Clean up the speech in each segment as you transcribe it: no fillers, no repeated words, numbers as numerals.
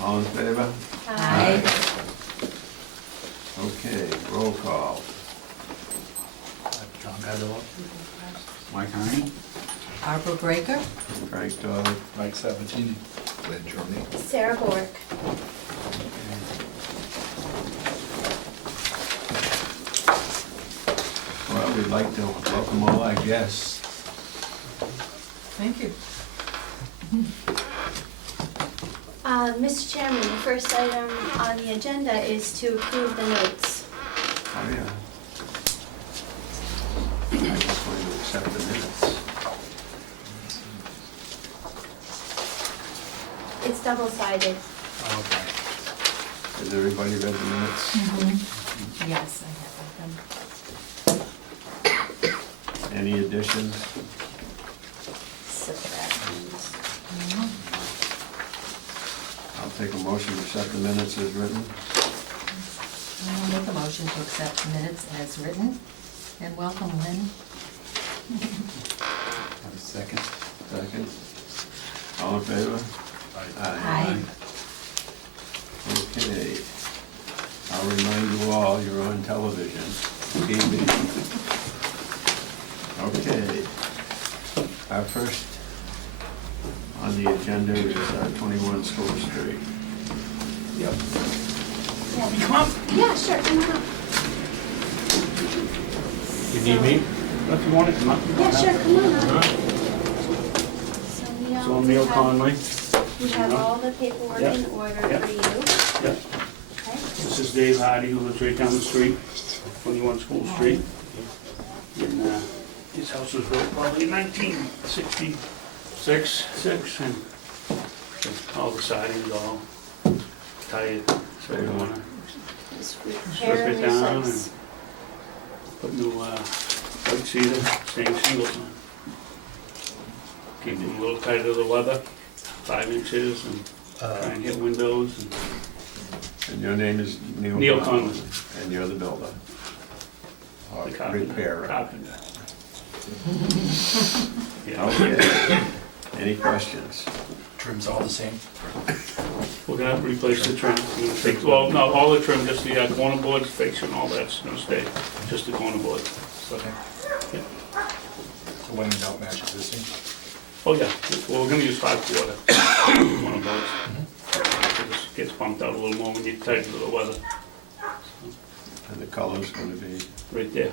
All in favor? Aye. Okay, roll call. John Cadilla. Mike Heine. Barbara Breaker. Frank Doyle. Mike Sabatini. Lynn Germany. Sarah Bork. Well, we'd like to welcome all our guests. Thank you. Mr. Chairman, the first item on the agenda is to approve the notes. Oh, yeah. I just wanted to accept the minutes. It's double-sided. Okay. Has everybody read the minutes? Yes, I have them. Any additions? I'll take a motion to accept the minutes as written. I'll make a motion to accept the minutes as written. And welcome, Lynn. Have a second. Second. All in favor? Aye. Okay. I'll remind you all, you're on television, TV. Okay. Our first on the agenda is 21 School Street. Yep. Come on. Yeah, sure, come on up. You need me? If you want to come up. Yeah, sure, come on up. So I'm Neil Conley. We have all the paperwork Yeah. in order Yeah. for you. Yep. Okay. This is Dave Hardy, who lives right down the street, 21 School Street. And his house was built probably in 1966, and all the siding's all tired. So we want to Just strip repair it and down and replace. put new white cedar, stained shingles on. Keep them a little tighter to the weather, 5 inches, and try and hit windows. And your name is Neil? Neil Conley. And you're the builder? Or The carpenter. repairer? Carpenter. Yeah, Okay. Any questions? Trim's all the same? we're gonna replace the trim. We're gonna fix, well, no, all the trim, just the corner boards, fixture, and all that's gonna stay, just the corner board. So, Okay. yeah. So when don't match existing? Oh, yeah, well, we're gonna use 5/4 corner boards. It just gets bumped out a little more when you tighten to the weather. And the color's gonna be? Right there.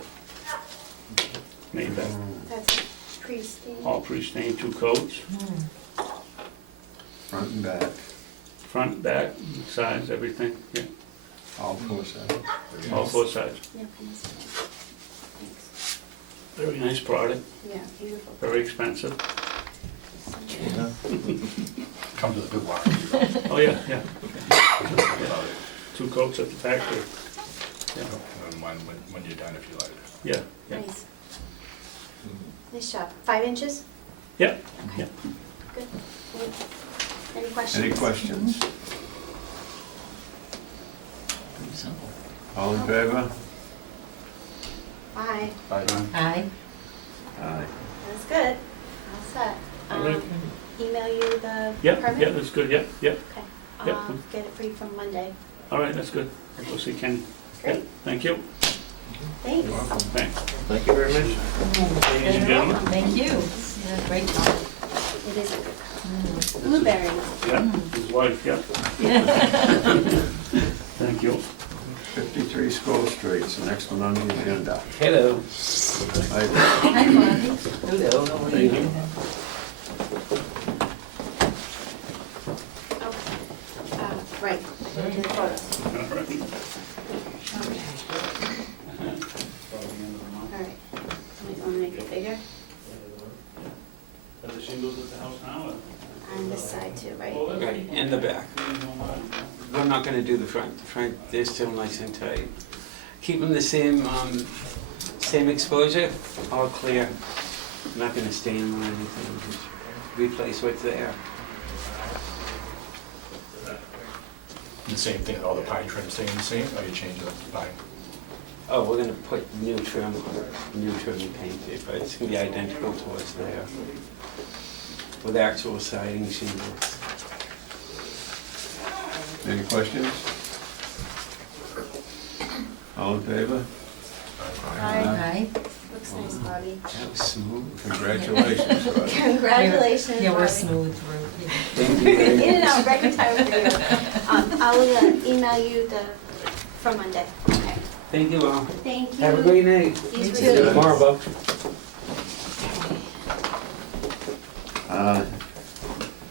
Made that, That's pre-stained. all pre-stained, 2 coats, Front and back, front, back, sides, everything, yeah, all 4 sides. all 4 sides. Yeah, can you see it? Thanks. Very nice product, Yeah, beautiful. very expensive. Come to the good warranty. Oh, yeah, yeah. 2 coats at the factory. Yeah, And then when you're done, if you like. yeah, yeah. Nice. Nice job. 5 inches? Yeah, Okay. yeah. Good. Any questions? Any questions? All in favor? Aye. Aye. Aye. That's good. All set. All right. Email you the Yeah, permit? yeah, that's good, yeah, yeah. Okay. Yep. I'll get it for you from Monday. All right, that's good. I'll go see Ken. Great. Thank you. Thanks. Thanks. Thank you very much. Ladies and gentlemen. Thank you. Yeah, great job. It is a good color. Blueberries. Yeah, his wife, yeah. Thank you. 53 School Street, it's the next one on the agenda. Hello. Hi. Hi, Bonnie. Hello, how are you? Okay. Right. Go to the photos. All right. Okay. Probably end of the month. All right. Want to make it bigger? Are the shingles at the house now, or? On this side too, right? Oh, that's- Right, and the back. We're not gonna do the front. The front, they're still nice and tight. Keep them the same, same exposure, all clear. Not gonna stain them or anything, just replace what's there. The same thing, all the pine trim staying the same, or you change the pine? Oh, we're gonna put new trim and paint it, but it's gonna be identical to what's there. With actual siding shingles. Any questions? All in favor? Aye. Looks nice, Bobby. That was smooth. Congratulations, Roger. Congratulations, Yeah, we're Bobby. smooth through. Thank you very In and much. out, record time for you. I'll email you for Monday. Okay. Thank you all. Thank you. Have a great night. You You too. too. Tomorrow, Bob.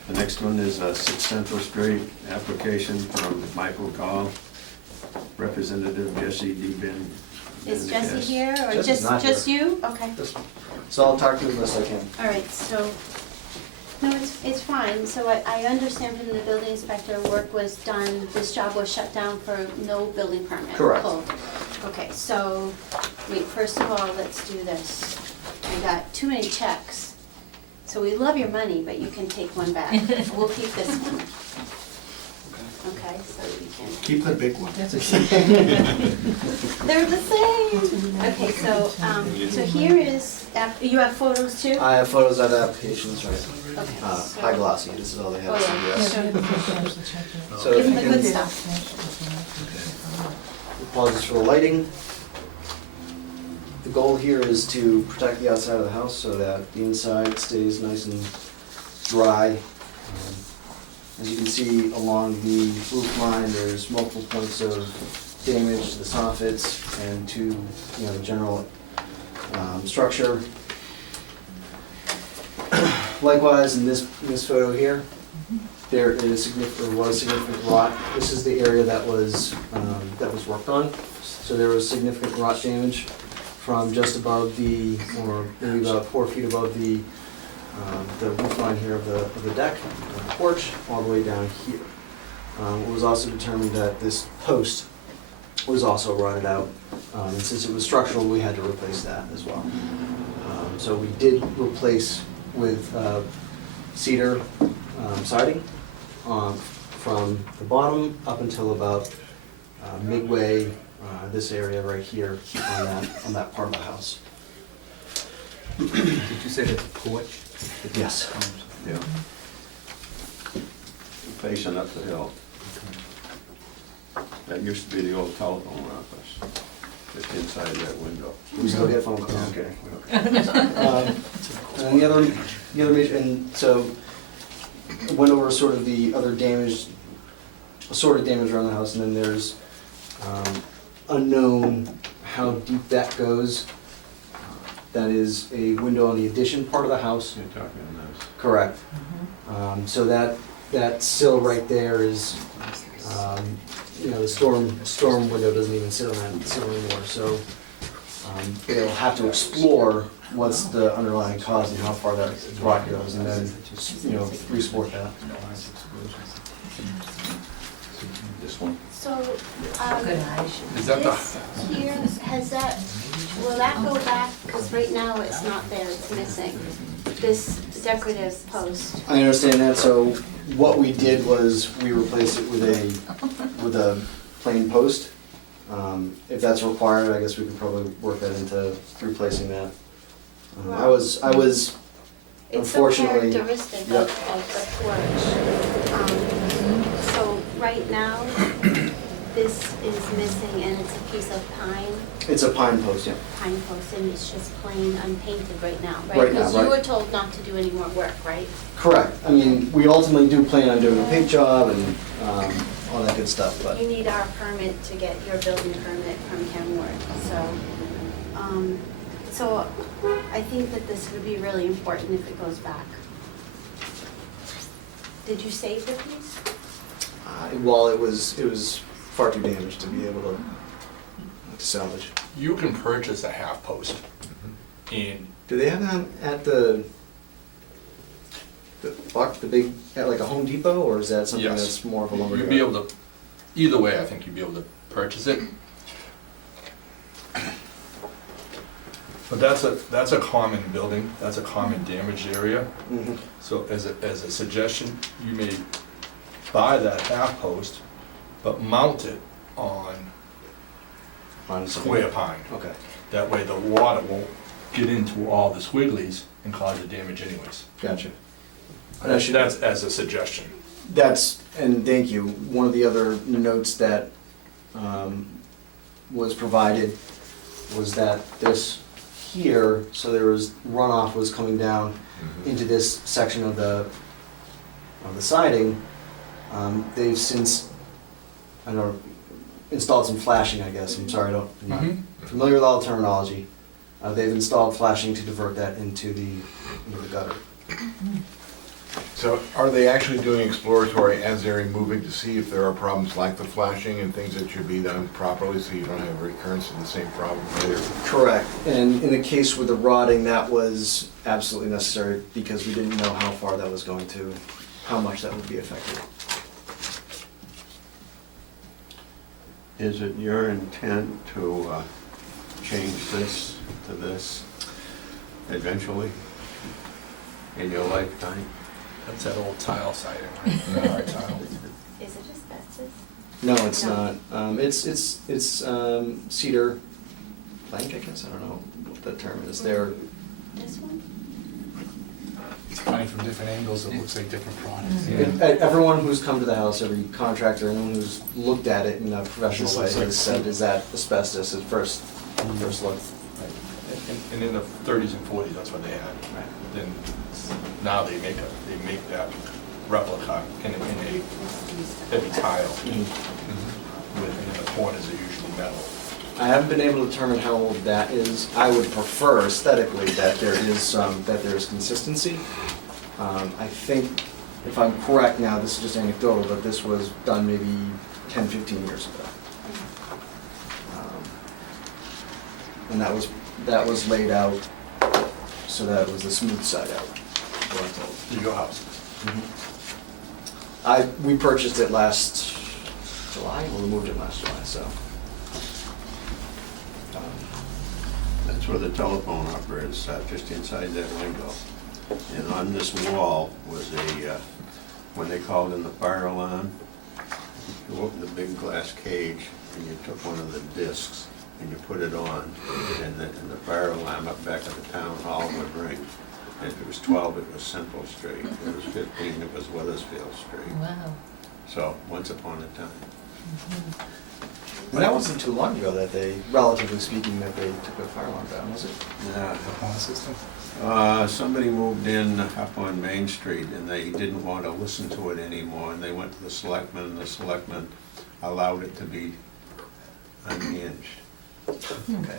The next one is 6 Central Street, application from Michael Gall, Representative Jesse DeBen. Is Jesse here or Jesse's not just you? Okay. So I'll talk to him as I can. All right, so, no, it's fine. So I understand from the building inspector, work was done, this job was shut down for no building permit. Correct. pulled. Okay, so, wait, first of all, let's do this. I got too many checks. So we love your money, but you can take one back. We'll keep this one. Okay, so you can. Keep the big one. That's They're the same. Okay, so here is, you have photos too? I have photos of the applications, right? Okay. so- High glossy, this is all they have. Oh, to yeah. say, yes. So Give if them you the good can, stuff. apologies for the lighting. The goal here is to protect the outside of the house so that the inside stays nice and dry. As you can see along the roof line, there's multiple points of damage to the soffits and to, the general structure. Likewise, in this photo here, there is significant rot. This is the area that was worked on. So there was significant rot damage from just above or maybe about 4 feet above the roof line here of the deck, of the porch, all the way down here. It was also determined that this post was also rotted out, and since it was structural, we had to replace that as well. So we did replace with cedar siding from the bottom up until about midway, this area right here on that part of the house. Did you say that's a porch? Yes. Yeah. Facing up the hill. That used to be the old telephone office, just inside that window. We still get phone calls. Okay. And the other major, and so went over sort of the other damage, assorted damage around the house, and then there's unknown how deep that goes. That is a window on the addition part of the house. You're talking on this. Correct. So that sill right there is, the storm window doesn't even sit on that sill anymore. So they'll have to explore what's the underlying cause and how far that rock goes, and then re-support that. This one? So, Good eye. Is that the, this here, will that go back? Because right now it's not there, it's missing. This decorative post. I understand that. So what we did was we replaced it with a plain post. If that's required, I guess we could probably work that into replacing that. I was It's so unfortunately. characteristic Yep. of the porch. So right now, this is missing and it's a piece of It's a pine post, yeah. pine post, and it's just plain unpainted right now, right? Right now, Because you right. were told not to do any more work, right? Correct. I mean, we ultimately do plan on doing a paint job and all that good stuff, but You need our permit to get your building permit from Kenworth, so I think that this would be really important if it goes back. Did you save the piece? while it was far too damaged to be able to salvage. you can purchase a half post, and Do they have them at the big, at like a Home Depot, or is that something Yes. that's more of a lumber? you'd be able to, either way, I think you'd be able to purchase it. But that's a common building, that's a common damaged area. Mhm. So as a suggestion, you may buy that half post, but mount it on On square pine. Okay. That way the water won't get into all the squigglies and cause the damage anyways. Gotcha. That's as a suggestion. and thank you, one of the other notes that was provided was that this here, so there was runoff was coming down into this section of the siding. They've since, I don't know, installed some flashing, I guess, I'm sorry, I'm not familiar with all the terminology. They've installed flashing to divert that into the gutter. So are they actually doing exploratory as they're removing to see if there are problems like the flashing and things that should be done properly so you don't have a recurrence of the same problem later? Correct, and in the case with the rotting, that was absolutely necessary because we didn't know how far that was going to, how much that would be affected. Is it your intent to change this to this eventually in your lifetime? That's that old tile siding, right? No, our tile. Is it asbestos? No, it's No. not. It's cedar plank, I guess, I don't know what the term is there. This one? It's funny from different angles, it looks like different products. Everyone who's come to the house, every contractor, anyone who's looked at it in a professional This way looks like has said, is that asbestos at first look? And in the 30s and 40s, that's what they had. Right. Then now they make that replica in a heavy tile. With the corners are usually metal. I haven't been able to determine how old that is. I would prefer aesthetically that there is consistency. I think, if I'm correct now, this is just anecdotal, but this was done maybe 10, 15 years ago. And that was laid out so that it was the smooth side out, going told. Your house. We purchased it last July, or we moved it last July, so. That's where the telephone operator is, just inside that window. And on this wall was when they called in the fire alarm, you opened the big glass cage and you took one of the discs and you put it on, and the fire alarm up back at the town hall would ring. And if it was 12, it was Central Street. If it was 15, it was Weathersfield Street. Wow. So, once upon a time. And that wasn't too long ago that they, relatively speaking, that they took a fire alarm down, was it? Yeah. Somebody moved in up on Main Street and they didn't want to listen to it anymore, and they went to the selectmen, and the selectmen allowed it to be unhinged. Okay.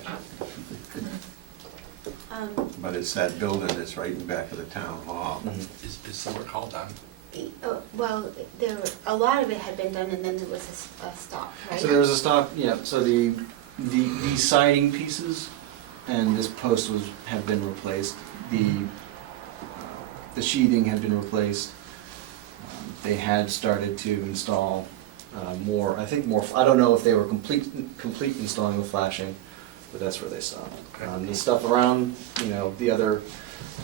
But it's that building that's right in back of the town hall. Is the work all done? Well, a lot of it had been done and then there was a stop, right? So there was a stop, yeah, so the siding pieces and this post have been replaced. The sheathing had been replaced. They had started to install more, I don't know if they were complete installing the flashing, but that's where they stopped. The stuff around, the other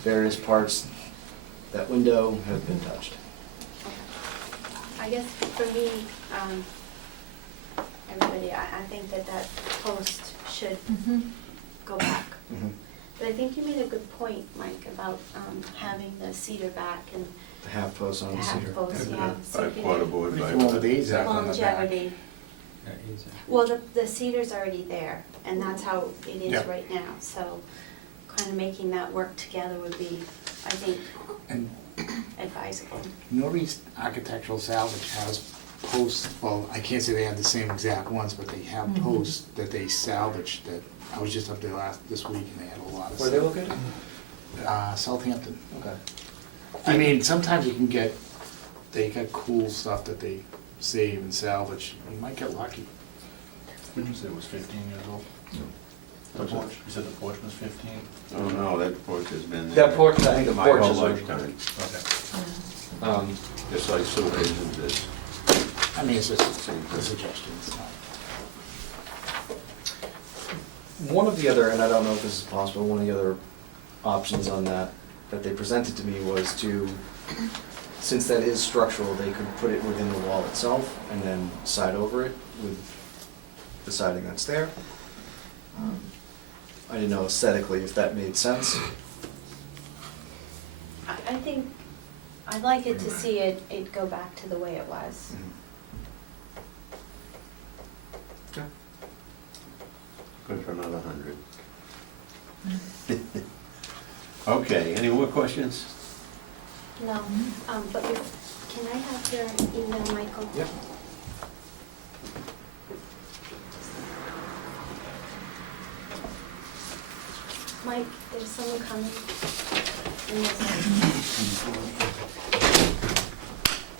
various parts, that window have been touched. I guess for me, everybody, I think that post should go back. But I think you made a good point, Mike, about having the cedar back and The half post on the the half cedar. post, yeah. so you 5 can quarter get board by. The one with the AZAC on the back. Longevity. Well, the cedar's already there, and that's how it is Yeah. right now, so kind of making that work together would be, I think, And advisable. Norby's Architectural Salvage has posts, well, I can't say they have the same exact ones, but they have posts that they salvaged that, I was just up there this week and they had a lot of Where are they stuff. located? Southampton. Okay. I mean, sometimes you can they got cool stuff that they save and salvage, you might get lucky. Did you say it was 15 years old? The porch, you said the porch was 15? Oh, no, that porch has been there. That porch, I think the my porch whole is lifetime, Okay. just like sewer isn't this. I mean, it's just Same a thing. suggestion, it's not. One of the other, and I don't know if this is possible, one of the other options on that they presented to me was to, since that is structural, they could put it within the wall itself and then side over it with the siding that's there. I didn't know aesthetically if that made sense. I think I'd like it to see it go back to the way it was. Good for another 100. Okay, any more questions? No, but can I have your email, Michael? Yep. Mike, there's someone coming. in this-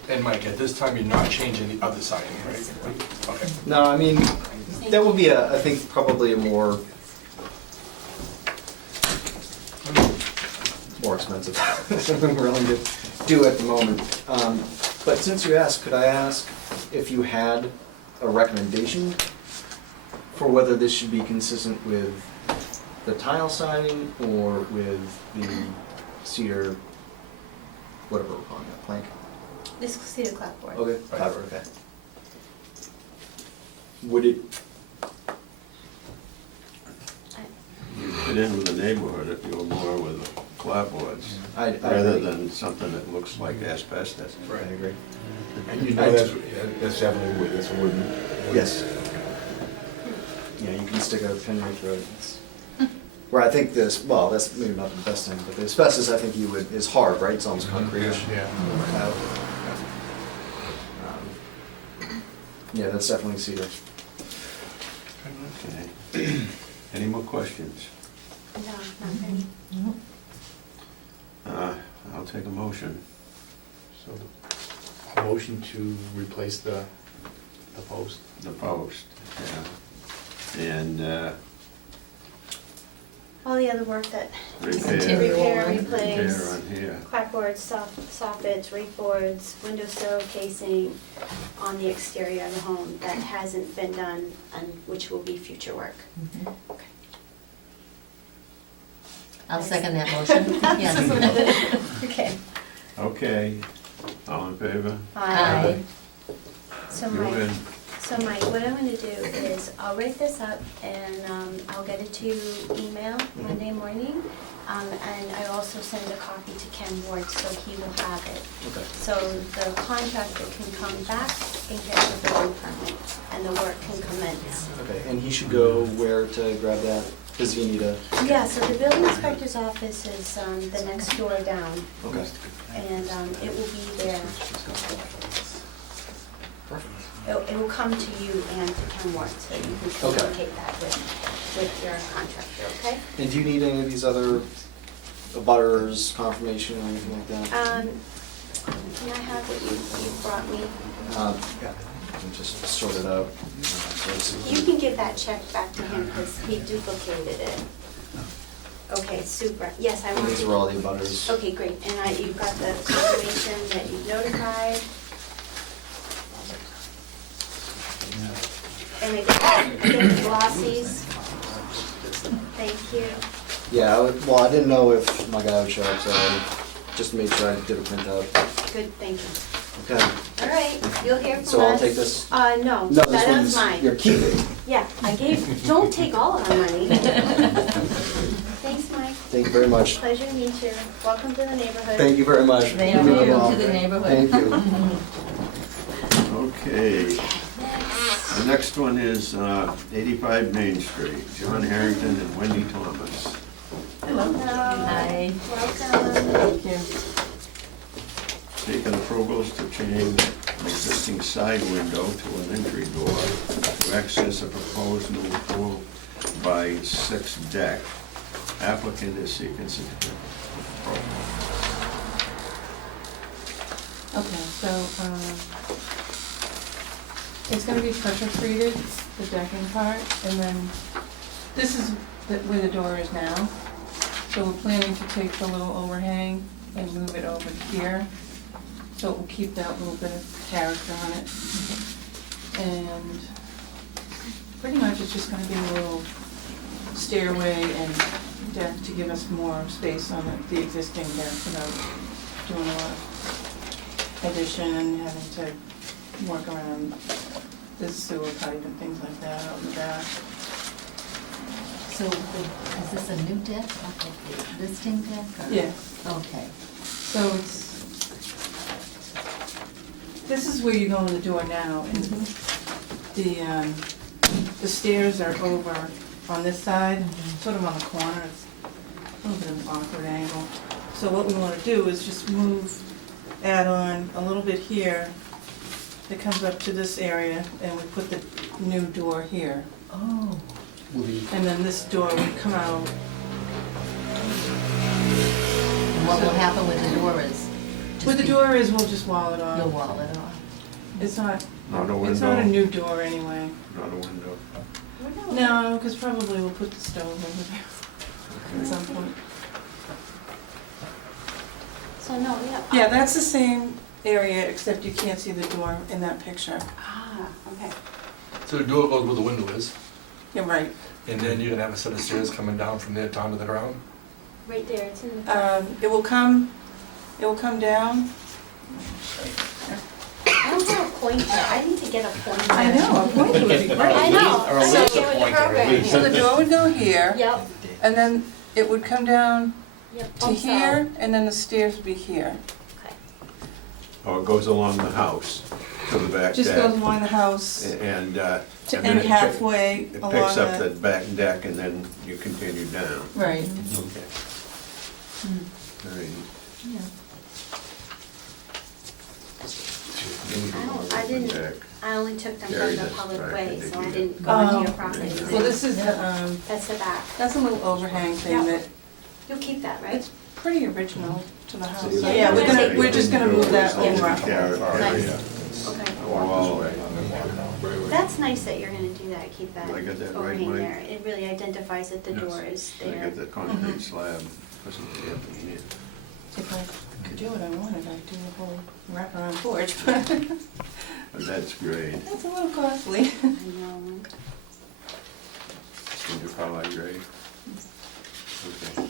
And Mike, at this time, you're not changing the other siding, right? Okay. No, I mean, that would be I think, probably a more expensive than we're willing to do at the moment. But since you asked, could I ask if you had a recommendation for whether this should be consistent with the tile siding or with the cedar, whatever we're calling it, plank? This cedar clapboard. Okay, fiber, okay. Would it, You fit in with the neighborhood if you were more with clapboards, I rather agree. than something that looks like asbestos. I agree. And you know that's definitely wood, that's a wooden. Yes. Yeah, you can stick a pin right through it. Where I think this, well, that's maybe not the best thing, but the asbestos, I think is hard, right? It's almost concrete-ish. Yeah. Yeah, that's definitely cedar. Okay. Any more questions? No, not really. I'll take a motion. So a motion to replace the post. The post, yeah. And All the other work that, Continue repair, on. repair replace, on here. clapboards, soffits, rake boards, windowsill casing on the exterior of the home that hasn't been done, and which will be future work. Mhm. Okay. I'll second that motion, yes. Okay. Okay, all in favor? Aye. So You're Mike, in. what I'm gonna do is, I'll write this up and, I'll get it to you email Monday morning. And I also send a copy to Ken Ward, so he will have it. Okay. So the contractor can come back and get the building permit, and the work can commence. Okay, and he should go where to grab that? Does he need a, Yeah, so the building inspector's office is, the next door down, okay. and, it will be there. Perfect. It will come to you and to Ken Ward, so you can Okay. communicate that with your contractor, okay? And do you need any of these other butters, confirmation, or anything like that? Can I have what you brought me? Yeah, I can just sort it out. So it's- You can give that check back to him, because he duplicated it. Okay, super, yes, I And want these are all the butters. Okay, great, and you've got the confirmation that you've notified. And again, the glossies. Thank you. Yeah, well, I didn't know if my guy would show up, so I just made sure I did a printout. Good, thank you. Okay, All right, you'll hear from us. so I'll take this? No, No, this that one's, was mine. you're keeping. Yeah, I gave, don't take all our money. Thanks, Mike. Thank you very much. Pleasure to meet you. Welcome to the neighborhood. Thank you very much. Thank You're doing you well. to the neighborhood. Thank you. Okay. The next one is 85 Main Street, John Harrington and Wendy Thomas. Hello. Aye. Welcome. Thank you. Seeking approvals to change an existing side window to an entry door to access a proposed new 4x6 deck. Applicant is seeking certificate of approval. Okay, so, it's gonna be pressure treated, the decking part, and then this is where the door is now. So we're planning to take the little overhang and move it over here, so it will keep that little bit of character on it. And pretty much it's just gonna be a little stairway and deck to give us more space on the existing deck without doing a lot of addition and having to work around the sewer pipe and things like that out in the back. So is this a new deck, like the existing deck? or- Yeah, Okay. so it's this is where you go in the door now, and the stairs are over on this side, sort of on the corner, it's a little bit of an awkward angle. So what we wanna do is just add on a little bit here, that comes up to this area, and we put the new door here. Oh, And then this door would come out. and what will happen with the door is? What the door is, we'll just wall it You'll off. wall it off. It's not a window, new door anyway. not a window. No, because probably we'll put the stove over there at some point. So no, we have. Yeah, that's the same area, except you can't see the door in that picture. Ah, okay. So the door goes where the window is, You're right. and then you're gonna have a set of stairs coming down from there down to the ground? Right there, it's in the. It will come down. I don't have a pointer, I need to get a pointer. I know, a pointer would be great. I know, Or I at know, least a get with the pointer, at program least. So here. the door would go here, Yep, and then it would come down yep. to Oh, so- here, and then the stairs would be here. Okay. Oh, it goes along the house to the back Just goes deck. along the house And, to and then end it halfway It along picks up the the. back deck and then you continue down. Right. Okay. Very Yeah. I didn't- Deck. I only took them Carry from the this, public right, way, and so I then you didn't go into Oh. your property. Well, this is, That's the back. that's a little overhang thing that, You'll keep that, right? it's pretty original to the house. So So you- yeah, Yeah, we're just gonna move that Carry- over. carry- Nice. Okay. Wall. That's nice that you're gonna do that, keep that I got that right, overhang Mike? there. It really identifies that the Yes. door is I there. got the concrete slab, wasn't it, in here? If I could do what I wanted, I'd do the whole wraparound porch, but But that's great. that's a little costly. I know. Can you follow that grade? Okay.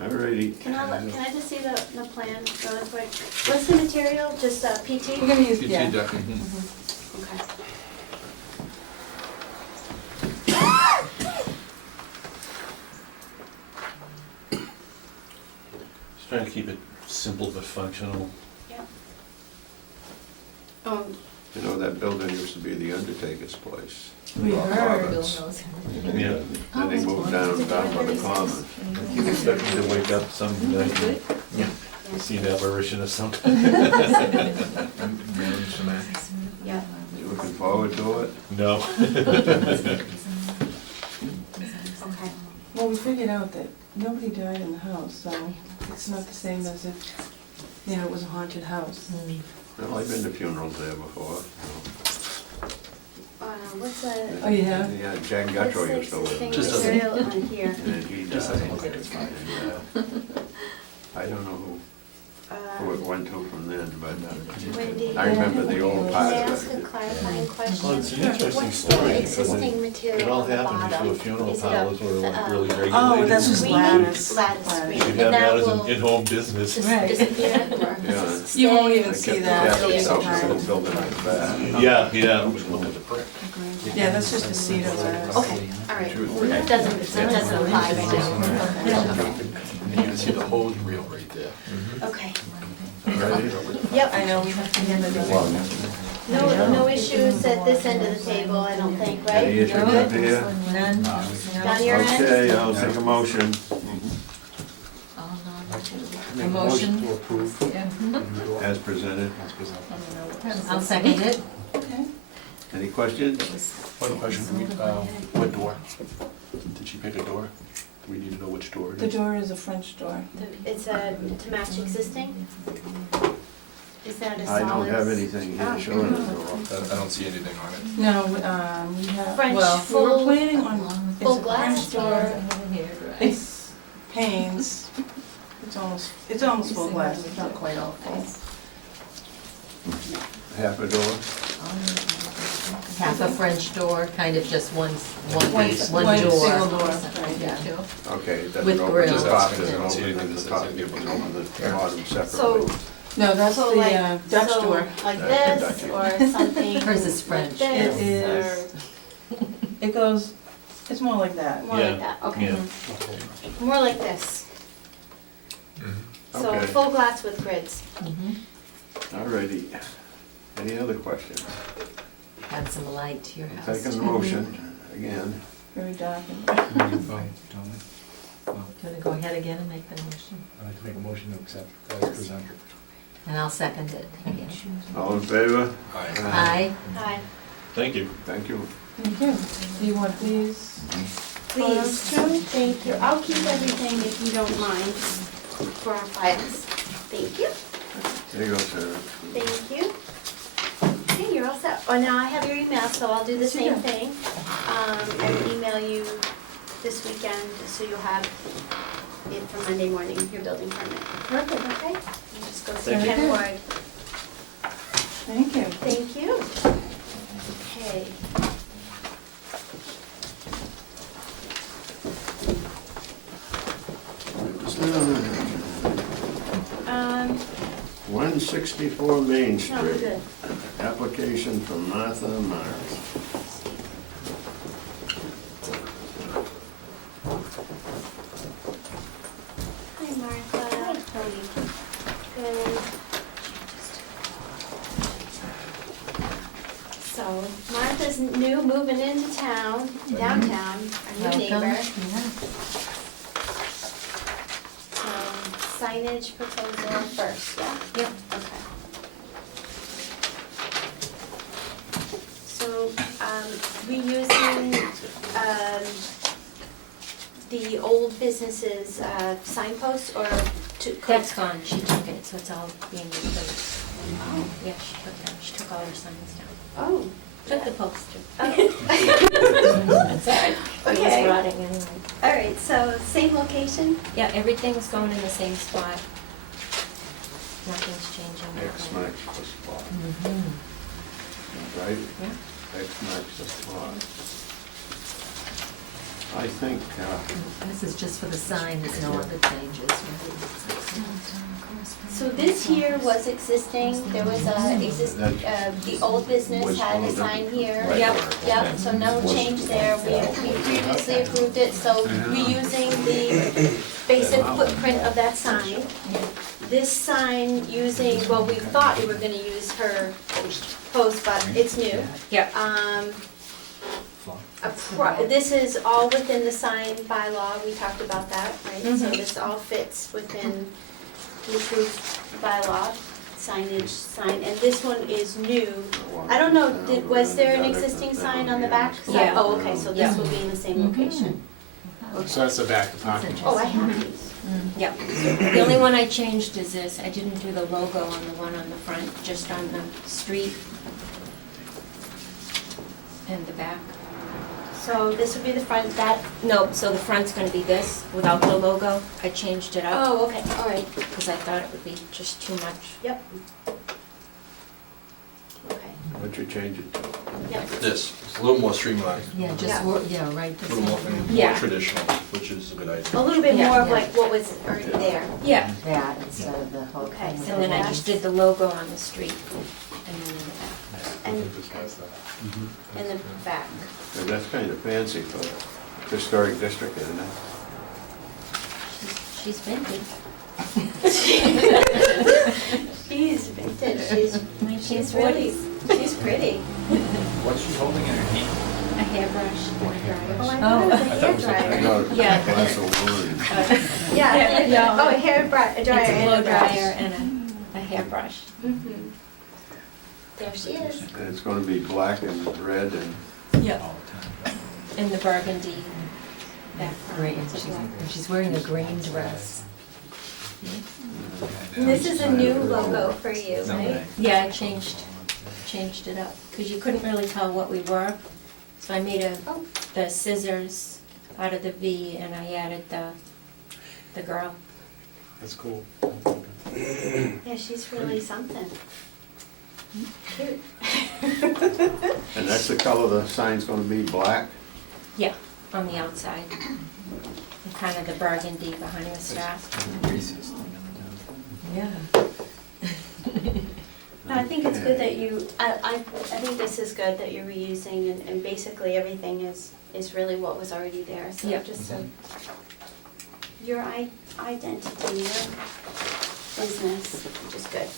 Alrighty. Can I just see the plan really quick? What's the material, just PT? We're gonna use, PT yeah. decking. Okay. Just trying to keep it simple but functional. You know, that building used to be the Undertaker's place. We heard. Bill knows. Yeah. Then they moved down by the common. He's expecting to wake up some night and see an apparition of something. Yeah. You looking forward to it? No. Okay. Well, we figured out that nobody died in the house, so it's not the same as if, you know, it was a haunted house. Well, I've been to funerals there before. What's the, Oh, you have? Yeah, Jack what's Guttrow the used to live existing there. Just doesn't- material on here? And then he Just died. doesn't look like it's fine. I don't know who it went to from then, but Wendy, I remember the old can part I of ask a it. clarifying question? Well, it's an interesting What's story the because existing material it all on the happened before bottom? the funeral Is it a, parlors were like really regulated. Oh, that's just Screening? lattice. Lattice Lattice. screen. You And have that that as will an in-home business. Right. disappear or Yeah. You won't even I see kept that. the It'll be little fine. building like that. Yeah. Yeah, that's just a cedar lattice. Okay, all right. That doesn't apply right now. You can see the hose reel right there. Okay. Ready? Yep, I know, we have to hand it over. no issues at this end of the table, I don't think, right? Any issues You're up good? here? None? Down your end? Okay, I'll take a motion. A motion? To approve. Yeah. As presented. I'll second it. Okay. Any questions? One question for me, what door? Did she pick a door? Do we need to know which door it The is? door is a French door. It's to match existing? Is that a I solid? don't have anything here showing it. I don't see anything on it. No, we have, French well, we full- were planning on, it's full a glass French door. It's panes. It's almost full glass, it's not quite all full. Half a door? Half a French door, kind of just one One door. single door, right, yeah. Okay, it doesn't With open grills. the top, Just doesn't asking. open at the top, you can open the bottom So, separately. No, that's so like, the Dutch so door. like That's this the or something? Hers is French. Like It this, is, it goes, it's more like that. or more like that, okay. Yeah. More like this. So Okay. full glass with grids. Mhm. Alrighty. Any other questions? Add some light to your house. Taking the motion again. Very dark and. Gonna go ahead again and make the motion, I'd like to make a motion to accept as presented. and I'll second it again. All in favor? Aye. Hi, Thank you. Thank you. Thank you. Do you want these? please, thank you. I'll keep everything if you don't mind for our files. Thank you. There you go, Sarah. Thank you. Okay, you're all set. Oh, now I have your email, so I'll do the Yes, you same do. thing. And email you this weekend, so you'll have it for Monday morning, your building permit. Perfect. Okay? You just go Thank see you. Ken Ward. Thank you. Thank you. Okay. Um, 164 Main no, we're Street. good. Application from Martha Mars. Hi, Martha. How are you? Good. So Martha's new, moving into town, downtown, our new Welcome. neighbor. Yeah. So signage proposal first, yeah? Yep. Okay. So, reusing, the old businesses, signposts or to? That's gone, she took it, so it's all being replaced. Yeah, she took all her signs down. Oh. Took the poster. Oh. That's all right. It was Okay. rotting anyway. All right, so same location? Yeah, everything's going in the same spot. Nothing's changing. X marks the spot, Mhm. right? Yeah. X marks the spot. I think, This is just for the sign, there's no other changes. So this here was existing, there was the old business Was had one a of them. sign here. Right. Yep, yep, so no change there, we previously approved it, so reusing the basic footprint of that sign. This sign using, well, we thought we were gonna use her post, but it's new. Yep. This is all within the sign bylaw, we talked about that, right? So Mhm. this all fits within the approved bylaw, signage, sign, and this one is new. I don't know, was there an existing sign on the back? Yeah. Oh, okay, so this will be in the same location. So that's the back of the parking. Oh, I have these. Yep. The only one I changed is this, I didn't do the logo on the one on the front, just on the street and the back. So this would be the front, that, No, so the front's gonna be this, without the logo. I changed it up, oh, okay, all right, because I thought it would be just too much. yep. Okay, what'd you change it to? yep. This, it's a little more streamlined, Yeah, just, Yeah. right. a little more, Yeah. more traditional, which is a good idea. A little bit Yeah. more of like what was already there. Yeah, That instead of the whole Okay, thing. so and then I just did the logo on the street, and then in the back. And in the back. Yeah, that's kind of fancy for the historic district, isn't it? She's vintage. She's vintage, she's 1940s. really, she's pretty. What's she holding in her hand? A hairbrush and a Oh, dryer. I thought it was a I thought it was a hair I dryer. got Yeah. a glass of wine. Yeah, oh, a hair dryer It's a and blow a brush. dryer and a hairbrush. Mhm. There she is. And it's gonna be black and red and, Yep. And the burgundy background. Great, and she's wearing a green dress. And this is a new logo for you, right? Yeah, I changed it up, because you couldn't really tell what we were. So I made Oh. the scissors out of the V, and I added the girl. That's cool. Yeah, she's really something. Cute. and that's the color the sign's gonna be, black? Yeah, on the outside. And kind of the burgundy behind the staff. Yeah. No, I think it's good that you, I think this is good that you're reusing and basically everything is really what was already there. So Yep. just your identity, your business, which is good.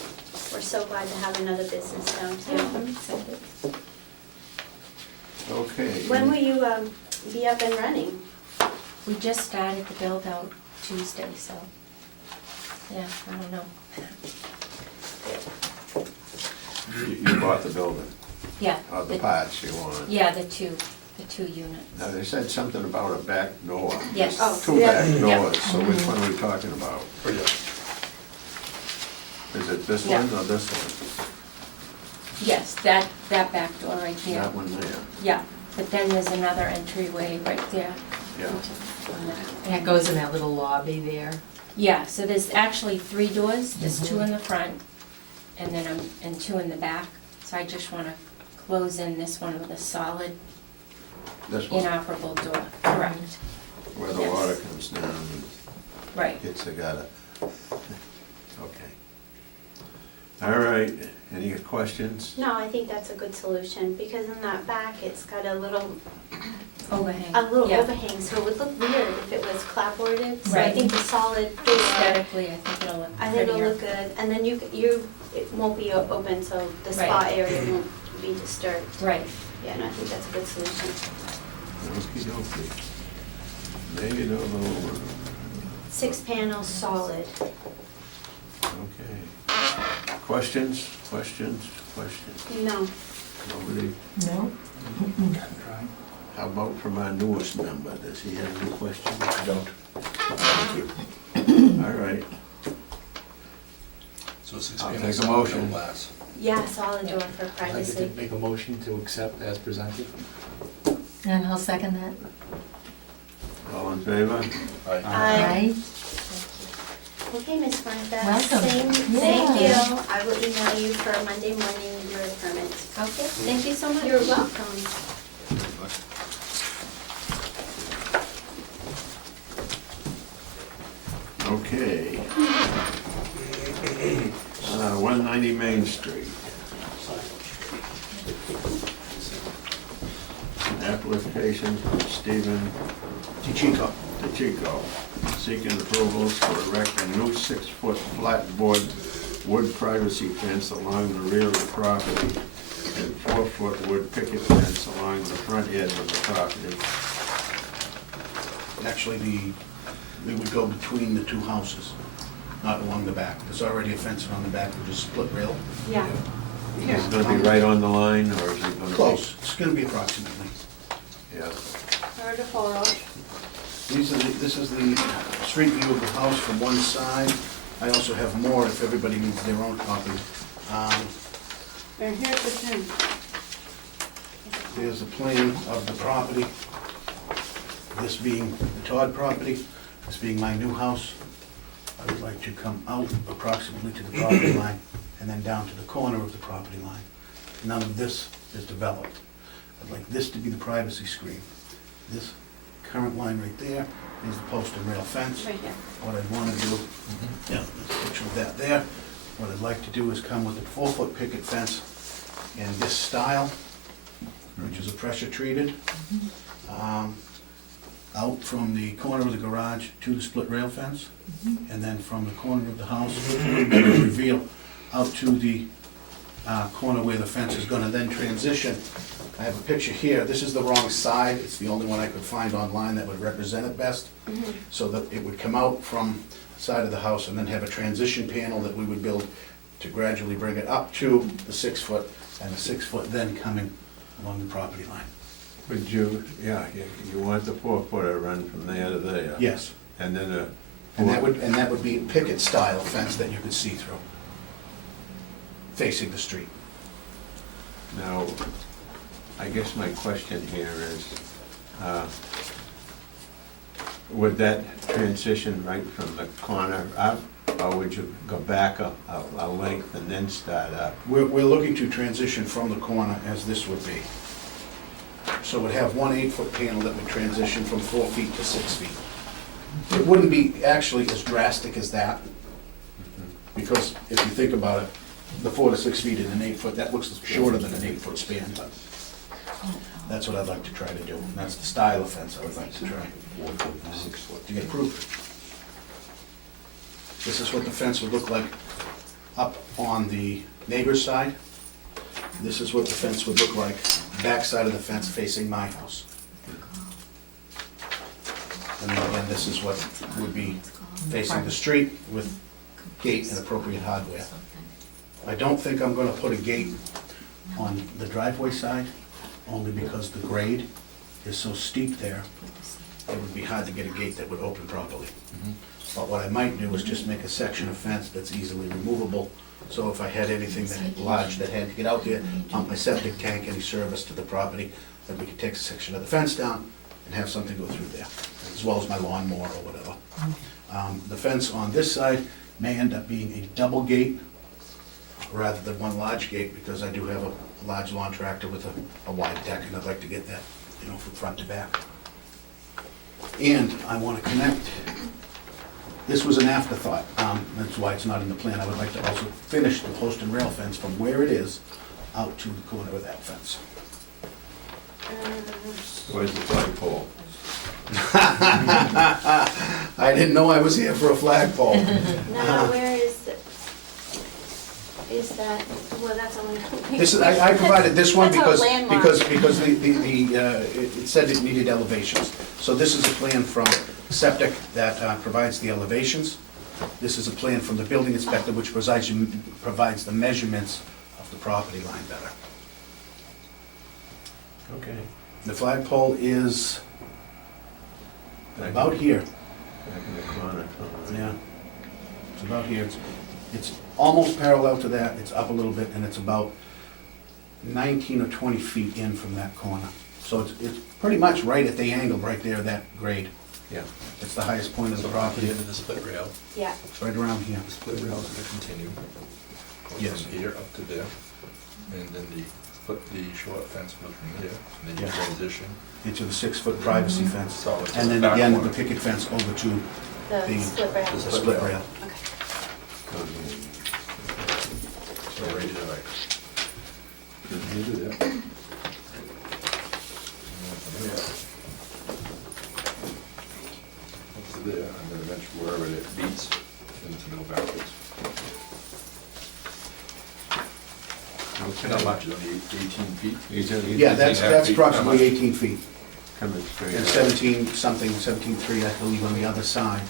We're so glad to have another business downtown. I'm excited. Okay. When will you be up and running? We just started the build out Tuesday, so, yeah, I don't know. You bought the building, Yeah. or the parts you wanted. Yeah, the two units. Now, they said something about a back door. Yes. Oh, Two yeah. back Yeah. doors, so which one are we talking about? Is it this Yeah. one or this one? Yes, that back door right there. That one there, Yeah, but then there's another entryway right there. yeah. on that. And it goes in that little lobby there. Yeah, so there's actually 3 doors, there's 2 in the front, and then and 2 in the back. So I just wanna close in this one with a solid This one, inoperable door, correct, where the yes. water comes down and right. hits the gutter. Okay. All right, any questions? No, I think that's a good solution, because in that back, it's got a little Overhang. overhang, Yeah. so it would look weird if it was clapboarded. So I Right. think the solid door, Aesthetically, I think it'll look I think it'll prettier. look good, and then it won't be open, so the spa Right. area won't be disturbed. Right. Yeah, no, I think that's a good solution. Okey-dokey. Maybe they'll go, 6 panels, solid. okay. Questions? No. Nobody? No? How about from our newest member? Does he have any questions? I don't. Thank you. All right, So 6 I'll panels, take a motion. no glass. Yeah, solid door for I'd like privacy. to make a motion to accept as presented. And I'll second that. all in favor? Aye. Okay, Miss Martha. Welcome. Same Yeah. deal. I will email you for Monday morning your permit. Okay, thank you so much. You're welcome. Okay. 190 Main Street. Application from Stephen Chico. DeChico, seeking approvals to erect a new 6-foot flat board wood privacy fence along the rear of the property and 4-foot wood picket fence along the front edge of the property. Actually, we would go between the 2 houses, not along the back. There's already a fence on the back, which is split rail. Yeah. Is it gonna be right on the line, or is it gonna be? Close. It's gonna be approximately. Yeah. Heard a photo. This is the street view of the house from one side. I also have more if everybody needs their own copy. And here's the thing. There's a plan of the property. This being the Todd property, this being my new house. I would like to come out approximately to the property line and then down to the corner of the property line. None of this is developed. I'd like this to be the privacy screen. This current line right there is the post and rail fence. Right here. What I'd want to do, yeah, there's a picture of that there. What I'd like to do is come with a 4-foot picket fence in this style, which is a pressure treated. Out from the corner of the garage to the split rail fence, and then from the corner of the house, reveal out to the corner where the fence is gonna then transition. I have a picture here, this is the wrong side, it's the only one I could find online that would represent it best. So that it would come out from the side of the house and then have a transition panel that we would build to gradually bring it up to the 6-foot, and the 6-foot then coming along the property line. Would you, yeah, you want the 4-footer run from there to there? Yes. And then a. And that would be a picket style fence that you could see through, facing the street. Now, I guess my question here is, would that transition right from the corner up, or would you go back a length and then start up? We're looking to transition from the corner as this would be. So we'd have one 8-foot panel that would transition from 4 feet to 6 feet. It wouldn't be actually as drastic as that, because if you think about it, the 4 to 6 feet in an 8-foot, that looks shorter than an 8-foot span, but that's what I'd like to try to do. And that's the style of fence I would like to try. 4 foot to 6 foot. To get approved. This is what the fence would look like up on the neighbor's side. This is what the fence would look like, back side of the fence facing my house. And then again, this is what would be facing the street with gate and appropriate hardware. I don't think I'm gonna put a gate on the driveway side, only because the grade is so steep there. It would be hard to get a gate that would open properly. But what I might do is just make a section of fence that's easily removable, so if I had anything that large that had to get out there, pump my septic tank, any service to the property, then we could take a section of the fence down and have something go through there, as well as my lawnmower or whatever. The fence on this side may end up being a double gate rather than one large gate, because I do have a large lawn tractor with a wide deck, and I'd like to get that, you know, from front to back. And I want to connect, this was an afterthought, that's why it's not in the plan. I would like to also finish the post and rail fence from where it is out to the corner of that fence. Where's the flagpole? I didn't know I was here for a flagpole. Now, where is that, well, that's only. This is, I provided this one That's our because, landmark. because it said it needed elevations. So this is a plan from septic that provides the elevations. This is a plan from the building inspector which provides the measurements of the property line better. Okay. The flagpole is about here. Back in the corner. Yeah, it's about here. It's almost parallel to that, it's up a little bit, and it's about 19 or 20 feet in from that corner. So it's pretty much right at the angle, right there, that grade. Yeah. It's the highest point of the The property. end of the split rail, Yeah, It's right around here. the split rail is gonna continue. Yes. From here up to there, and then the short fence goes from there, and then you Yeah. transition. Into the 6-foot privacy fence. Solid to And the then back again, corner. the picket fence over to the the split rail. The the split rail. Okay. So right there, like, You do that. and then from there. Up to there, and then eventually wherever it beats, into the middle backwards. Not much, it's only 18 feet. Yeah, that's 18.5 feet, approximately not much. 18 feet. Coming straight And out. 17 something, 17.3, I believe, on the other side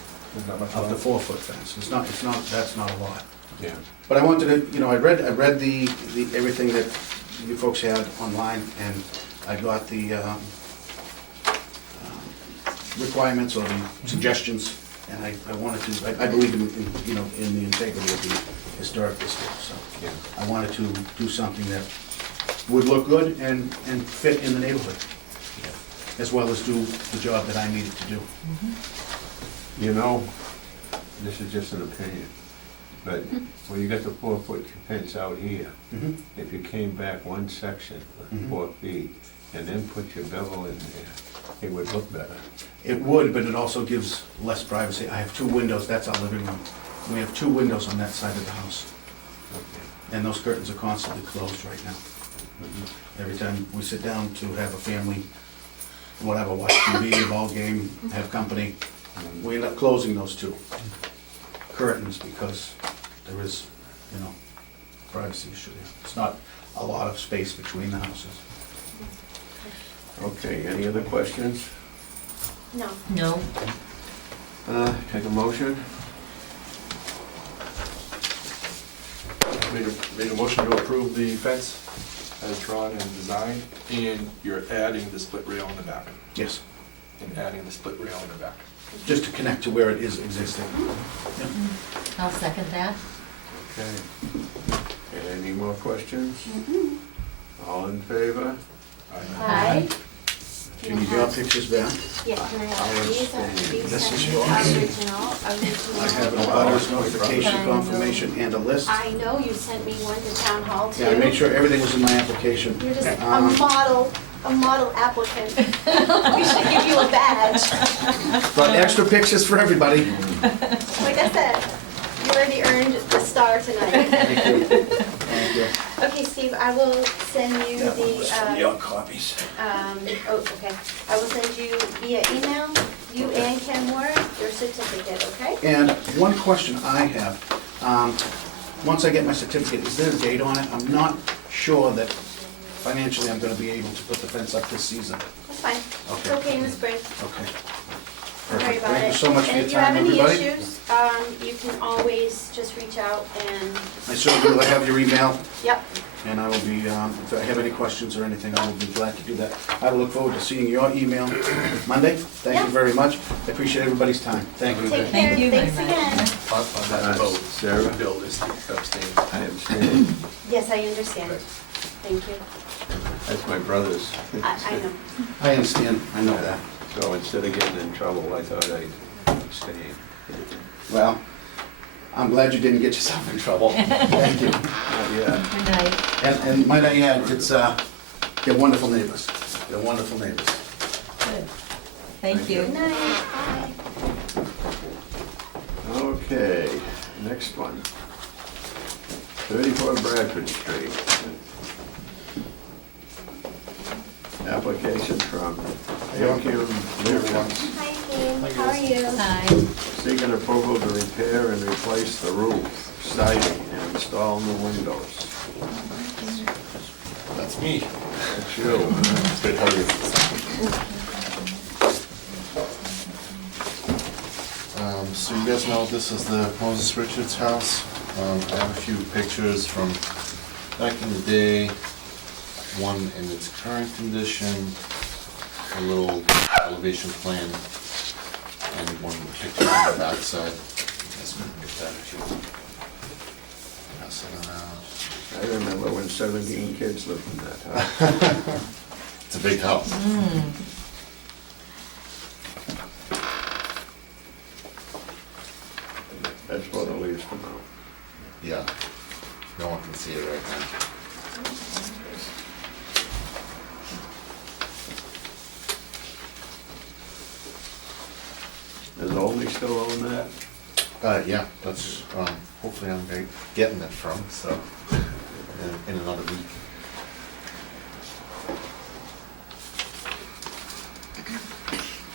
Not much of the longer. 4-foot fence. It's not, that's not a lot. Yeah. But I wanted to, you know, I read the, everything that you folks had online, and I got the requirements or the suggestions, and I wanted to, I believe in, you know, in the integrity of the historic district, so. Yeah. I wanted to do something that would look good and fit in the neighborhood, as well as do the job that I needed to do. You know, this is just an opinion, but when you got the 4-foot fence out here, Mhm. if you came back one section, Mhm. 4 feet, and then put your bevel in there, it would look better. It would, but it also gives less privacy. I have 2 windows, that's our living room. We have 2 windows on that side of the house, Okay. and those curtains are constantly closed right now. Every time we sit down to have a family, whatever, watch TV, a ball game, have company, we end up closing those 2 curtains because there is, you know, privacy issue there. It's not a lot of space between the houses. Okay, any other questions? No, No? Take a motion? Made a motion to approve the fence as drawn and designed, and you're adding the split rail in the back, Yes, and adding the split rail in the back. just to connect to where it is existing. Yep. I'll second that. Okay. Any more questions? All in favor? hi. Can you draw pictures back? Yeah, can I have these? These This is sent me yours. original. I have an abutters notification confirmation and a list. I know you sent me one to town hall too. Yeah, I made sure everything was in my application. You're just a Um, model applicant. We should give you a badge. Brought extra pictures for everybody. Like I said, you already earned the star tonight. Thank you. Thank you. Okay, Steve, I will send you That one was for your the, copies. oh, okay. I will send you via email, you and Ken Moore, your certificate, okay? And one question I have, once I get my certificate, is there a date on it? I'm not sure that financially I'm gonna be able to put the fence up this season. That's fine. It's Okay. okay in the spring. Okay. Don't worry Perfect. about it. Thank you so much for And your if time, everybody. you have any issues, you can always just reach out and, I certainly will have your email, yep, and I will be, if I have any questions or anything, I will be glad to do that. I will look forward to seeing your email Monday. Thank you Yeah. very much. I appreciate everybody's time. Thank you. take Thank care, you very thanks much. again. On that vote, Sarah? Bill is abstaining. I abstain. Yes, I understand. Thank you. That's my brother's. I know. I understand, I know that. So instead of getting in trouble, I thought I'd abstain. Well, I'm glad you didn't get yourself in trouble. Thank you. Yeah. Good night. And might I add, it's, they're wonderful neighbors. They're wonderful neighbors. Good. Thank you. Good night, bye. Okay, next one. 34 Bradford Street. Application from AQ Lubricants, Hi, Kim, how are you? Hi. seeking approval to repair and replace the roof, siding, and install new windows. That's me. That's you. Good, how are you? So you guys know this is the Moses Richards house. I have a few pictures from back in the day, one in its current condition, a little elevation plan, and one picture on the backside. You guys can get that if you want. Pass it around. I remember when 17 kids lived in that house. It's a big house. That's where the leaves come out. Yeah, no one can see it right now. Does Oldie still own that? Yeah, that's, hopefully I'm getting it from, so, in another week.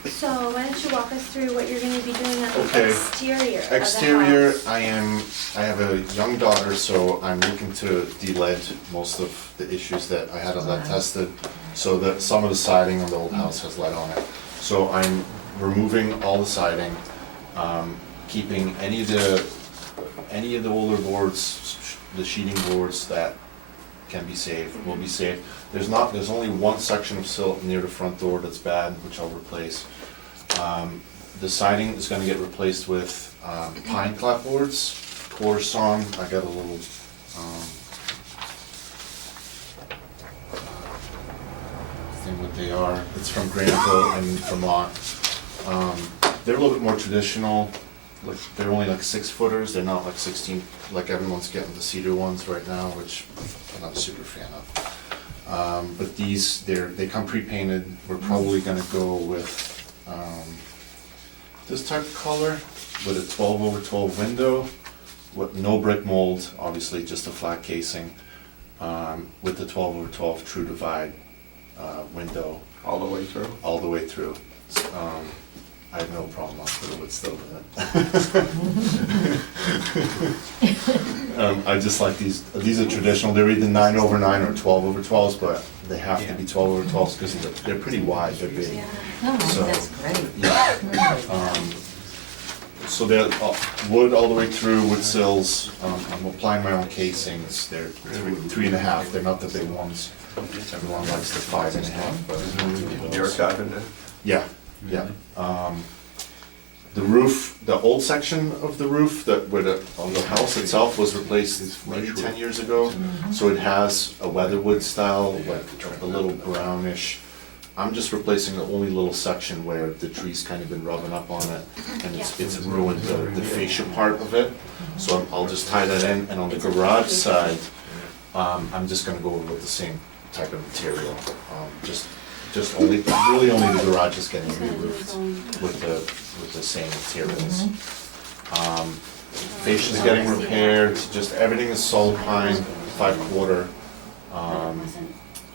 So why don't you walk us through what you're gonna be doing on the Okay. exterior of the Exterior, house? I have a young daughter, so I'm looking to de-lead most of the issues that I had lead tested. So that some of the siding on the old house has lead on it. So I'm removing all the siding, keeping any of the older boards, the sheeting boards that can be saved, will be saved. There's only one section of silt near the front door that's bad, which I'll replace. The siding is gonna get replaced with pine clapboards, Corson. I got a little, thing what they are. It's from Granville in Vermont. They're a little bit more traditional, like, they're only like 6-footers, they're not like 16, like everyone's getting the cedar ones right now, which I'm not a super fan of. But these, they come pre-painted. We're probably gonna go with this type of color with a 12/12 window, with no brick mold, obviously just a flat casing, with the 12/12 true divide window All the way through? all the way through. I have no problem with the wood still in it. I just like these are traditional, they're either 9/9 or 12/12s, but they have to be 12/12s because they're pretty wide, they're big. Oh, So- that's great. Yeah. So they're wood all the way through, wood sills. I'm applying my own casings, they're 3.5, they're not the big ones. Everyone likes the 5.5, but. You're a carpenter? Yeah, yeah. The roof, the old section of the roof on the house itself was replaced maybe 10 years ago. So it has a weatherwood style, like a little brownish. I'm just replacing the only little section where the tree's kind of been rubbing up on it, and it's ruined the fascia part of it. So I'll just tie that in, and on the garage side, I'm just gonna go with the same type of material. Really only the garage is getting re-roofed with the same materials. Fascia's getting repaired, just everything is solid pine, 5/4.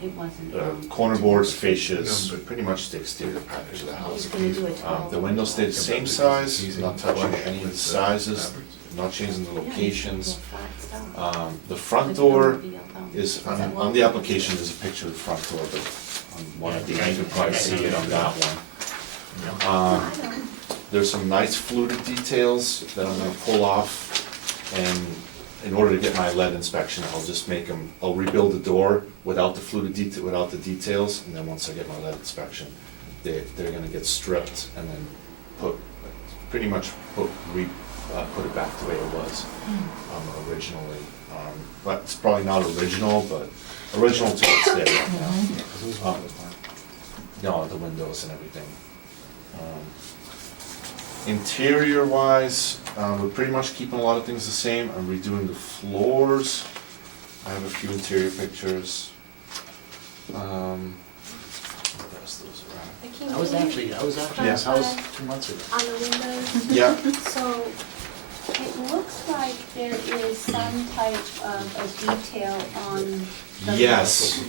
It wasn't. Corner boards, fascias, pretty much the exterior package of the house. He's gonna do a 12. The windows stayed the same size, not touching any of the sizes, not changing the locations. The front door is, on the application, there's a picture of the front door, but on one of the, you can probably see it on that one. There's some nice fluted details that I'm gonna pull off, and in order to get my lead inspection, I'll just make them, I'll rebuild the door without the fluted without the details, and then once I get my lead inspection, they're gonna get stripped and then pretty much put it back the way it was originally. But it's probably not original, but original to its day right now. No, the windows and everything. Interior wise, we're pretty much keeping a lot of things the same. I'm redoing the floors. I have a few interior pictures. What else those around? I was actually in this house 2 months ago. On the windows, Yeah, so it looks like there is some type of a detail on the. yes,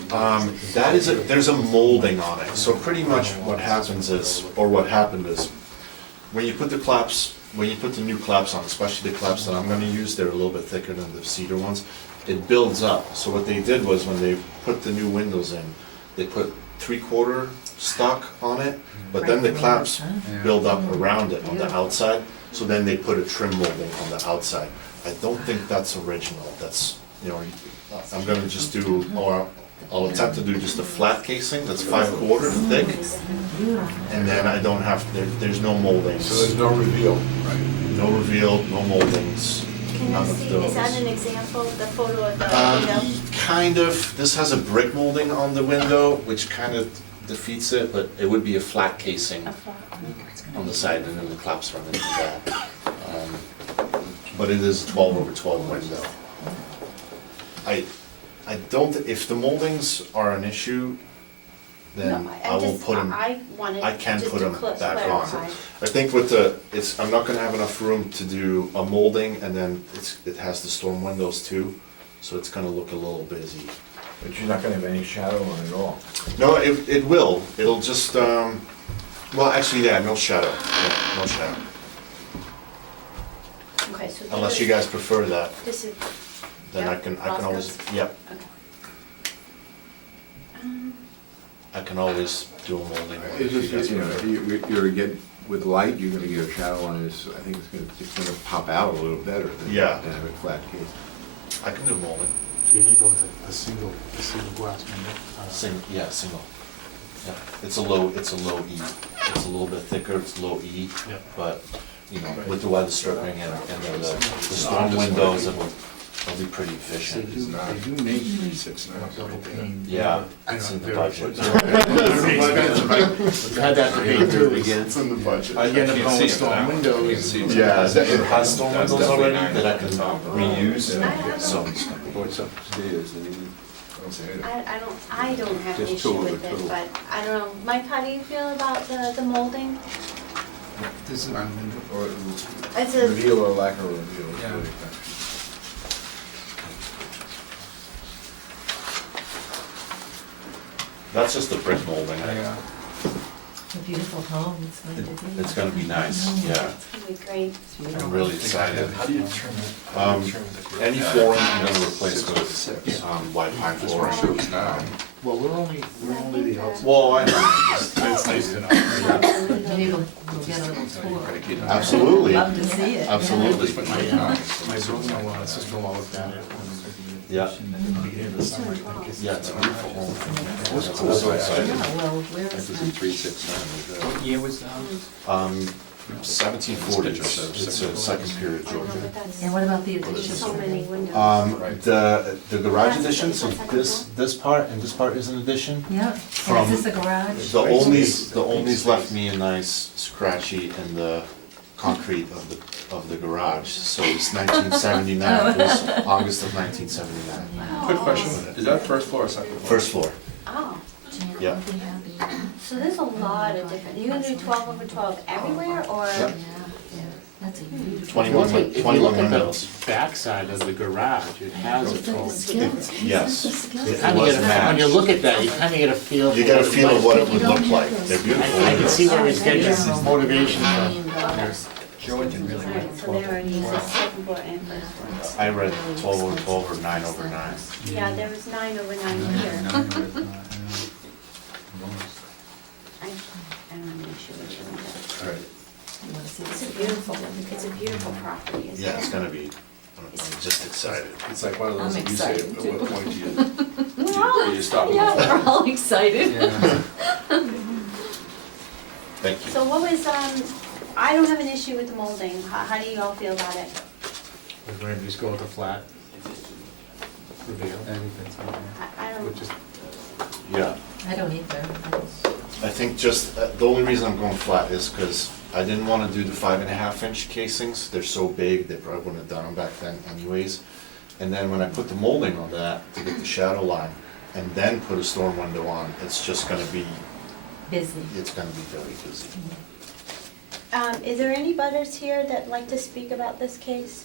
that is, there's a molding on it. So pretty much what happens is, or what happened is, when you put the new claps on, especially the claps that I'm gonna use, they're a little bit thicker than the cedar ones, it builds up. So what they did was, when they put the new windows in, they put 3/4 stock on it, but then the claps build up around it on the outside, so then they put a trim molding on the outside. I don't think that's original, that's, you know, I'm gonna just do, or I'll attempt to do just a flat casing that's 5/4 thick, and then I don't have, there's no moldings. So there's no reveal, right? No reveal, no moldings, Can I none of see, those. is that an example, the photo of the window? Kind of, this has a brick molding on the window, which kind of defeats it, but it would be a flat casing A flat- on the side, and then the claps run into that. But it is a 12/12 window. I don't, if the moldings are an issue, then No, I will just- put them, I wanted I can just put to them back on. clarify. I think with I'm not gonna have enough room to do a molding, and then it has the storm windows too, so it's gonna look a little busy. But you're not gonna have any shadow on it at all. No, it will, it'll just, well, actually, yeah, no shadow, yeah, no shadow. Okay, so. Unless you guys prefer that, This is, then I Yep, can cross always, cuts. yep, okay. I can always do a molding. It's just, you know, you're gonna get, with light, you're gonna get a shadow on it, so I think it's gonna pop out a little better than Yeah. to have it flat case. I can do molding, So you need to go with a single glass window. single. Yeah, it's a low E, it's a little bit thicker, it's low E, Yep. but, you know, with the weather stripping and then the storm windows, it'll be pretty efficient. They do make 3/6 double pane. Yeah, I it's in know, the they're- budget. We've had that debate too. It's in the budget. You end up going with storm windows. Yeah, it has storm windows already that I can reuse, so. What's upstairs, I don't have an Just issue two of with the it, two. but I don't know, Mike, how do you feel about the molding? This is my window. or It's a, reveal or lack of reveal. is Yeah. what it comes to. That's just the brick molding. A beautiful home, it's going to be. It's gonna be nice, yeah. it's gonna be great. I'm really excited. How do you trim it? Any flooring I'm gonna replace with, white pine flooring. Well, we're only the outside. Well, I know. It's nice to know. Maybe we'll get a little tour. Absolutely, Love to see it. absolutely. My brother-in-law and sister-in-law looked at it Yeah, in the beginning of the summer. yeah, it's a beautiful home. I'm so Yeah, excited. well, where is that? 369. What year was that? 1740s, it's a second period I don't know, Georgia. but that's And what about the addition? so many windows. The garage addition, so this part and this part is an addition. Yeah, and From- is this a garage? The only's left me a nice scratchy in the concrete of the garage, so it's 1979, it was August of 1979. Quick question, is that first floor or second floor? First floor, Oh, yeah. so there's a lot of different, you're gonna do 12/12 everywhere, or? Yep. That's a huge. 21 If you 21 look at windows, the backside of the garage, it has a phone. yes. You It kinda was get a- When you look at that, you kinda get a feel. You get a feel of what it would look like, they're beautiful I can see windows. where he's getting his motivation from. Jordan really Alright, went so they already exist, second floor and first floor. I read 12/12 or 9/9. Yeah, there was 9/9 here. I don't have an issue with it. Alright, You wanna see It's this? a beautiful property, isn't it? yeah, it's gonna be, I'm just excited. It's like one of I'm those, that you say, excited at too. what point do you all- stop? Yeah, we're all excited. Thank you. So what was, I don't have an issue with the molding. How do you all feel about it? We're going to just go with the flat reveal. I don't, Which is, Yeah, I don't either. I think just, the only reason I'm going flat is because I didn't want to do the 5.5-inch casings. They're so big, they probably wouldn't have done them back then anyways. And then when I put the molding on that to get the shadow line, and then put a storm window on, it's just gonna be, Busy. it's gonna be very busy. is there any butters here that'd like to speak about this case?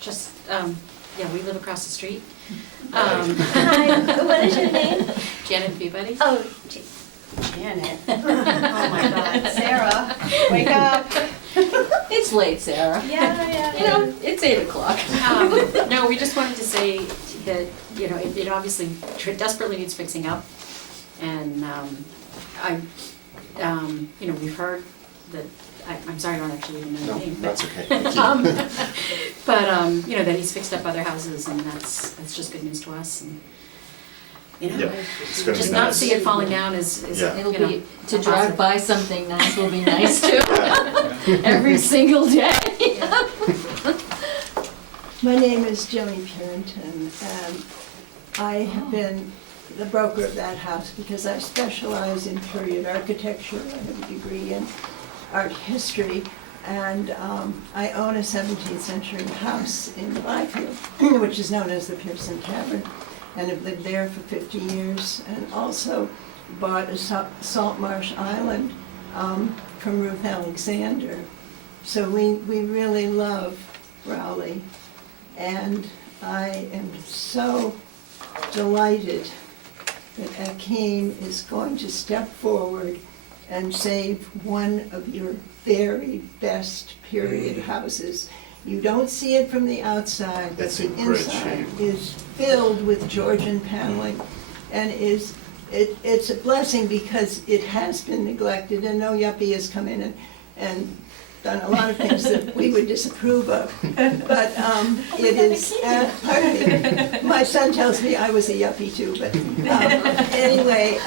Just, yeah, we live across the street. Hi, what is your name? Janet Peabody. Oh, Janet. Oh my God, Sarah, wake up. It's late, Sarah. Yeah. You know, it's 8 o'clock. No, we just wanted to say that, you know, it obviously desperately needs fixing up. And you know, we've heard that, I'm sorry, I don't actually even know No, the name. that's okay. Thank you. But, you know, that he's fixed up other houses, and that's just good news to us. And you know, Yeah, it's gonna be just not nice. see it falling down is Yeah. It'll you know, be, to a drive positive. by something nice will be nice too, Yeah. every single day. My name is Joni Purinton, and I have been the broker of that house because I specialize in period architecture. I have a degree in art history, and I own a 17th century house in Byfield, which is known as the Pearson Tavern, and have lived there for 50 years, and also bought a salt marsh island from Ruth Alexander. So we really love Rowley. And I am so delighted that Akeem is going to step forward and save one of your very best period houses. You don't see it from the outside, but It's the in great inside shape. is filled with Georgian paneling, and it's a blessing because it has been neglected, and no yuppie has come in and done a lot of things that we would disapprove of. But it is, pardon me, my son tells me I was a yuppie too, but anyway,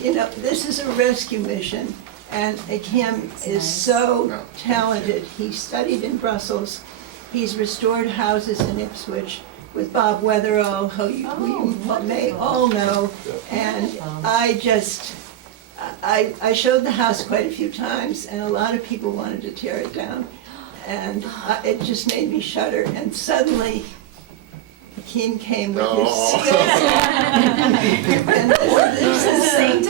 you know, this is a rescue mission, and Akeem is so talented. He studied in Brussels. He's restored houses in Ipswich with Bob Weatherall, who you may all know, and I showed the house quite a few times, and a lot of people wanted to tear it down, and it just made me shudder. And suddenly, Akeem came with his skill set. And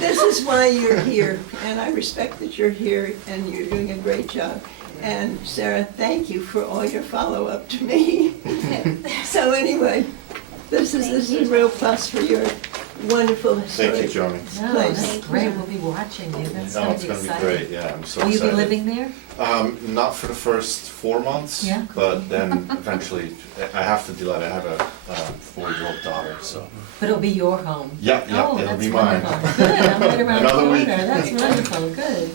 this is why you're here, and I respect that you're here, and you're doing a great job. And Sarah, thank you for all your follow-up to me. So anyway, this is a real plus for your wonderful Thank you, historic Joni. No, that's great, we'll be watching you, that's No, gonna it's be gonna be exciting. great, yeah, I'm so Will you excited. be living there? Not for the first 4 months. Yeah. But then eventually, I have to do that, I have a 4-year-old daughter, so. But it'll be your home? Yeah, it'll be mine. Oh, that's wonderful, good, I'm right around the Another corner, week. that's wonderful, good.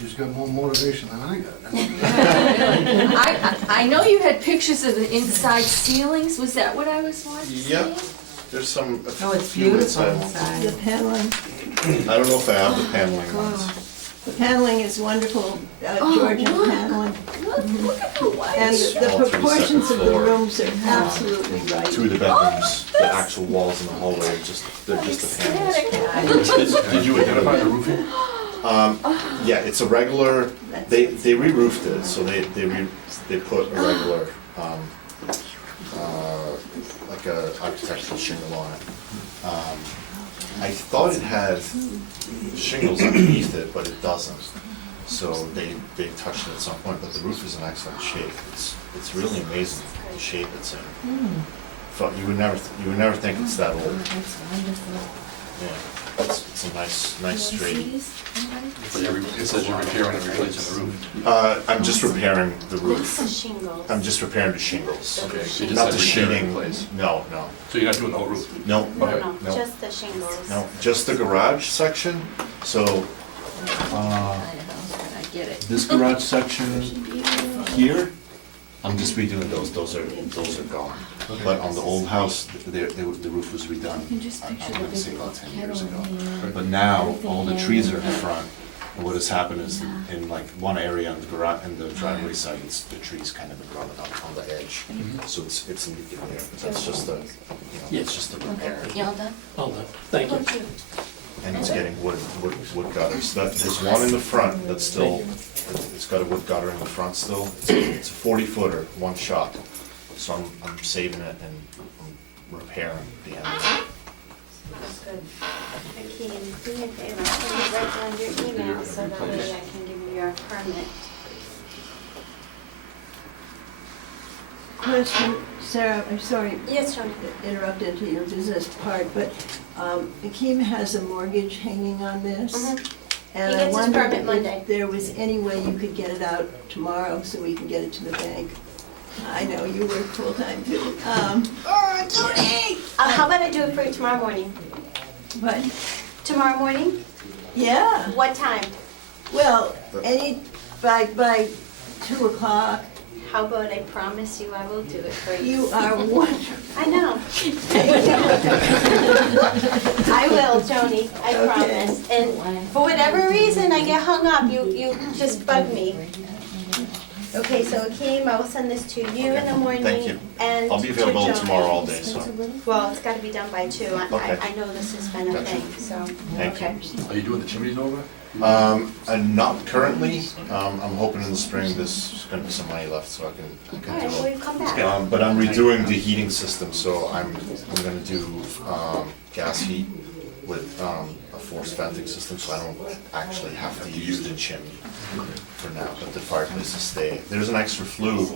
She's got more motivation than I got. I know you had pictures of the inside ceilings, was that what I was watching? Yep, there's some, Oh, a it's few beautiful inside ones. inside. The paneling. I don't know if I have the paneling ones. The paneling is wonderful, Georgian paneling. Look at the white. And the All through the proportions second of the floor. rooms are absolutely right. 2 of the bedrooms, the actual walls in the hallway, they're just the panels. Did you identify the roofing? Yeah, it's a regular, they re-roofed it, so they put a regular, like a architectural shingle on it. I thought it had shingles underneath it, but it doesn't. So they touched it at some point, but the roof is in excellent shape. It's really amazing the shape it's in. You would never think it's that old. That's wonderful. Yeah, it's It's a nice straight. But it says you're repairing and replacing the roof. I'm just repairing the That's roof. the shingles. I'm just repairing the shingles. Okay, so you Not just the said repair and sheeting. replace. No, So you're not doing the whole roof? no, No, Okay. no, No. just the shingles. no, just the garage section. So, I get it. this garage section here, I'm just redoing those. Those are gone. But on the old house, the roof was redone. I'm gonna say about 10 years ago. But now, all the trees are in front, and what has happened is in like one area in the garage, in the driveway side, the trees kind of been growing up on the edge. So it's leaking there, but that's just a, it's just a repair. You all done? All done. Thank you. And it's getting wood gutters. There's one in the front that's still, it's got a wood gutter in the front still. It's a 40-footer, one shot. So I'm saving it and I'm repairing the end of it. That's good. Okay, and do me a favor, can you write down your email so that way I can give you your permit? Question, Sarah, I'm sorry Yes, Tony. to interrupt into your business part, but Akeem has a mortgage hanging on this. Mhm. And He I gets his wondered permit Monday. if there was any way you could get it out tomorrow so we can get it to the bank. I know you work full-time too. How about I do it for you tomorrow morning? But, Tomorrow morning? yeah, What time? well, by 2 o'clock, How about I promise you I will do it for you? you are wonderful. I know. I will, Joni, I Okay. promise. And for whatever reason, I get hung up, you just bug me. Okay, so Akeem, I will send this to you in the morning. Thank you. And I'll be to available Joni. tomorrow all day, so, Well, it's gotta be done by 2. Okay. I know this has been a Gotcha. thing, so. thank you. Are you doing the chimneys over? And not currently, I'm hoping in the spring there's gonna be some money left so I All can right, do well, it. you come back. But I'm redoing the heating system, so I'm gonna do, gas heat with, a forced venting system, so I don't actually have to use the chimney for now, but the fireplace will stay. There's an extra flue,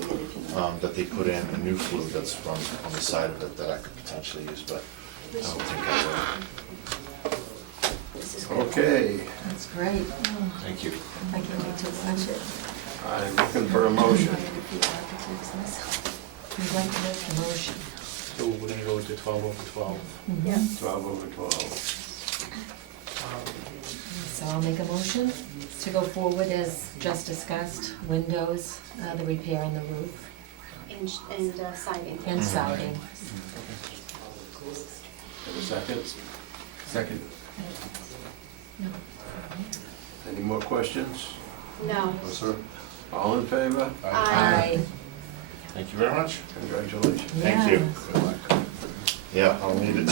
that they put in, a new flue that's run on the side of it that I could potentially use, but I don't think I will. This is good. Okay, That's great. Oh, Thank you. I can't wait to watch it. I'm looking for a motion. We'd like to make a motion. So we're gonna go to 12 over 12. Yeah. 12 over 12. So I'll make a motion to go forward as just discussed, windows, the repair in the roof, And siding. and siding. Second? Second. No. Any more questions? No. No, sir. All in favor? Aye. Thank you very much. Congratulations. Thank you. Yeah. Yeah, I'll need it.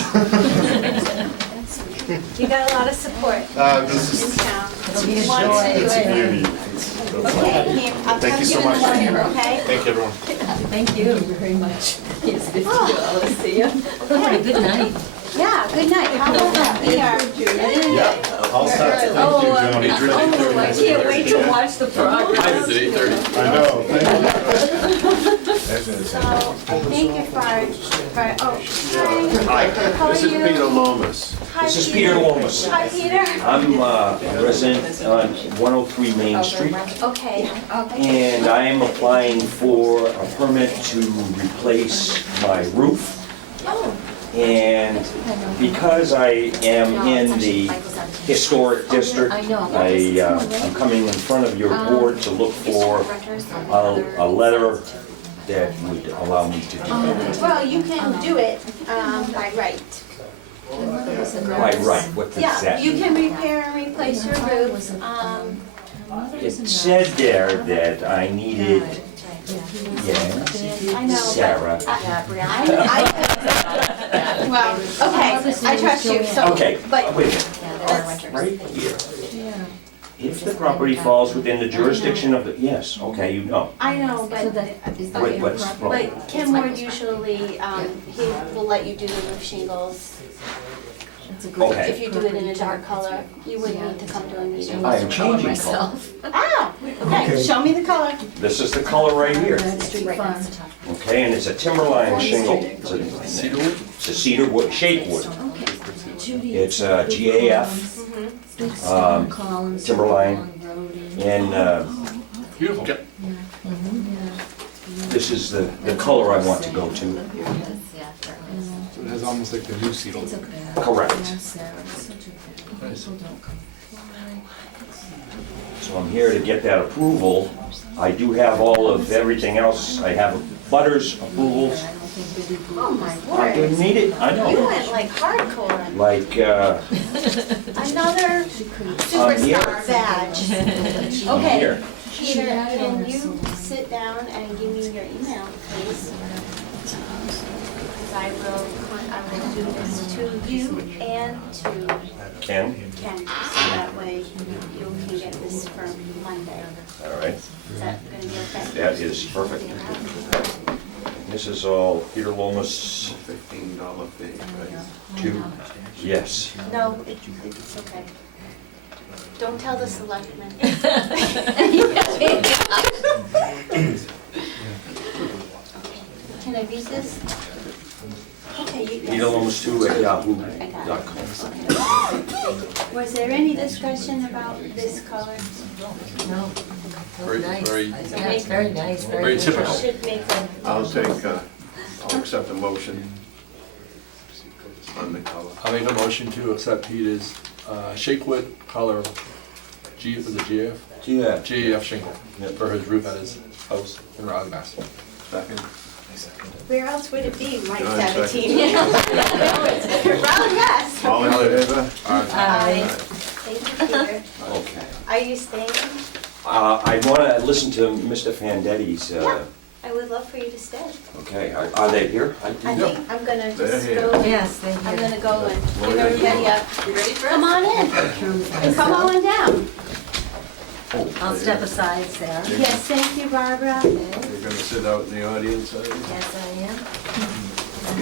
You got a lot of support This in is, town. It'll be a Wants joy. to do it's a it. beauty. Okay, Kim, I'll Thank talk you to so you in the much. morning, okay? Thank you, everyone. Thank you very much. Yes, good to I'll see you. Have a good night. Yeah, good night. How about that? We are. Yeah, I'll start. Thank you, Joni. Oh, I can't wait to watch the progress. Time is at 8:30. I know, thank you. So, thank you for, oh, hi. How are This is you? Peter Lomas. Hi, This is Peter Lomas. Hi, Peter. I'm a resident on 103 Main Street, Okay. and I am applying for a permit to replace my roof. And because I am in the historic district, I'm coming in front of your board to look for a letter that would allow me to do that. Well, you can do it by right. By right, what does Yeah, that you mean? can repair and replace your roof. It said there that I needed, I know. Sarah. Well, okay, I trust you, so. Okay, But wait a minute. Right here. If the property falls within the jurisdiction of the, yes, okay, you know. I know, but. What's the problem? But Kim Ward usually, he will let you do the roof shingles. Okay. If you do it in a dark color, you wouldn't need to come to a meeting. I am changing color. Ah, okay, show me the color. This is the color right here. Okay, and it's a timberline shingle. It's a cedar wood, shake wood. It's GAF timberline, and Beautiful. this is the color I want to go to. So it has almost like the new seal. Correct. So I'm here to get that approval. I do have all of everything else. I have butters approvals. Oh my I didn't word. need it, I You know. went like hardcore. Like, Another superstar badge. Okay, here. Peter, can you sit down and give me your email, please? Because I will do this to you and to Ken, Ken, so that way you can get this for Monday. all right, Is that gonna be okay? that is perfect. This is all Peter Lomas, $15 fee, right? 2, yes. No, it's okay. Don't tell the selectmen. Can I read this? Okay, you, yes. Peter Lomas 2 at yahoo.com. Was there any discussion about this color? No. Very, very, Yeah, it's very nice, very very neutral. typical. Should make a, I'll accept a motion on the color. I'll make a motion to accept Peter's Shakewood color, G, was it GF? Yeah. GAF shingle for his roof at his house in Raleigh, Mass. Second? where else would it be, Mike John, 17? Raleigh, yes. All in favor? Aye. Thank you, Peter. Okay. Are you staying? I want to listen to Mr. Fandetti's, Yeah. I would love for you to stay. okay, are they here? I think I'm gonna They're just here. go, Yes, they I'm gonna go and give Well, everybody a, You ready for come it? on in, and come on down. I'll step aside, Sarah. Yes, thank you, Barbara. You're gonna sit out in the audience, are you? Yes, I am.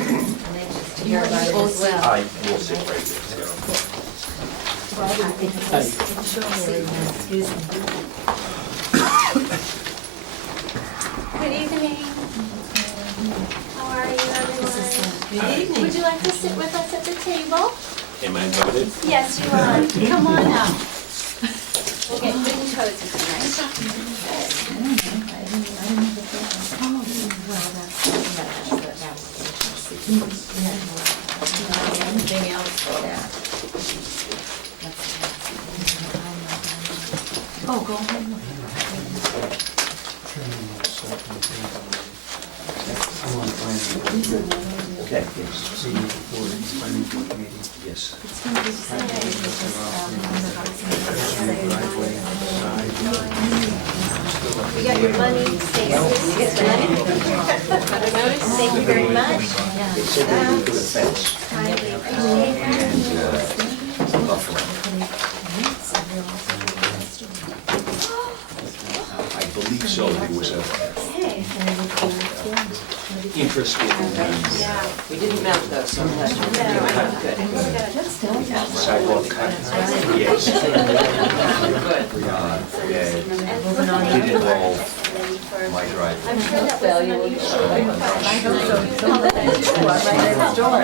And anxious to hear about it as well. I will sit right there. Excuse me. Good evening. How are you, everyone? Good evening. Would you like to sit with us at the table? Am I invited? Yes, you are. Come on up. We'll get good and cozy tonight. Anything else for that? Oh, go ahead. Okay, yes. Yes. We got your money, Stacy. You get the money. Thank you very much. They said they would do the fence. Kindly appreciate that. Buffering. I believe so, there was a Hey. interest in the Yeah. We didn't melt those, so that's sidewalk cut. Yes. Did involve my driveway. I'm sure that was an unusual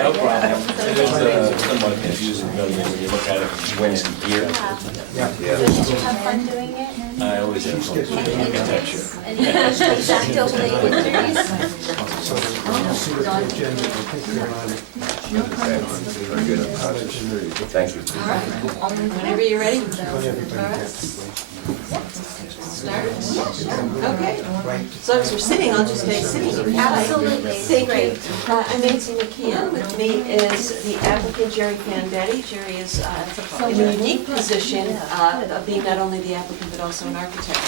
No problem. It is somewhat confusing building when you look at it. Wednesday here. Did you have fun doing it? I always have fun with architecture. And you exacto blade injuries? Thank you. Whenever you're ready. Start? Okay. So as we're sitting, I'll just stay sitting. Absolutely. Thank you. I'm Nancy McKeon. With me is the applicant, Jerry Fandetti. Jerry is in a unique position of being not only the applicant, but also an architect.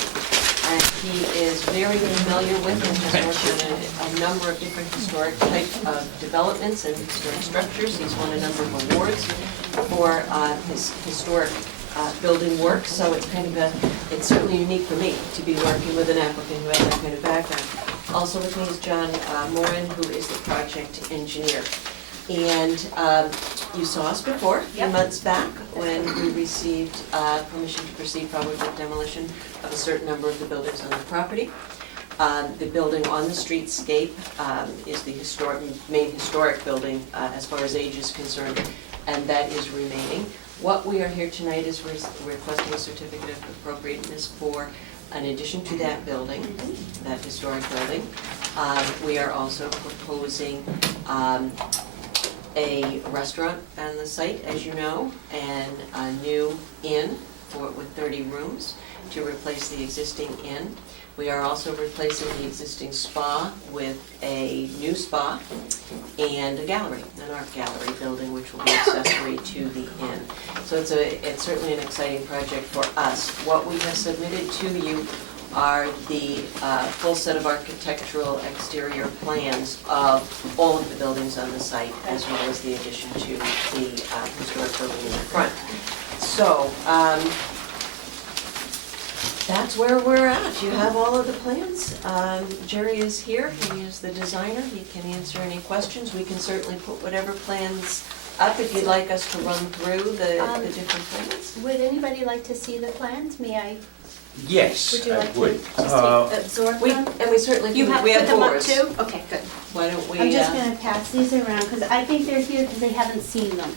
And he is very familiar with and has worked on a number of different historic type of developments and historic structures. He's won a number of awards for his historic building work, so it's it's certainly unique for me to be working with an applicant who has that kind of background. Also with me is John Moran, who is the project engineer. And you saw us before, a few months back, when we received permission to proceed forward with demolition of a certain number of the buildings on the property. The building on the streetscape is the main historic building as far as age is concerned, and that is remaining. What we are here tonight is requesting a certificate of appropriateness for an addition to that building, that historic building. We are also proposing a restaurant on the site, as you know, and a new inn with 30 rooms to replace the existing inn. We are also replacing the existing spa with a new spa and a gallery, an art gallery building, which will be accessory to the inn. So it's certainly an exciting project for us. What we have submitted to you are the full set of architectural exterior plans of all of the buildings on the site, as well as the addition to the historic building in the front. So, that's where we're at. You have all of the plans. Jerry is here, he is the designer, he can answer any questions. We can certainly put whatever plans up if you'd like us to run through the different plans. Would anybody like to see the plans? May I? Yes, Would you I like to would. just absorb them? And we certainly You can, have we put have them up boards. too? Okay, good. Why don't we? I'm just gonna pass these around, because I think they're here because they haven't seen them.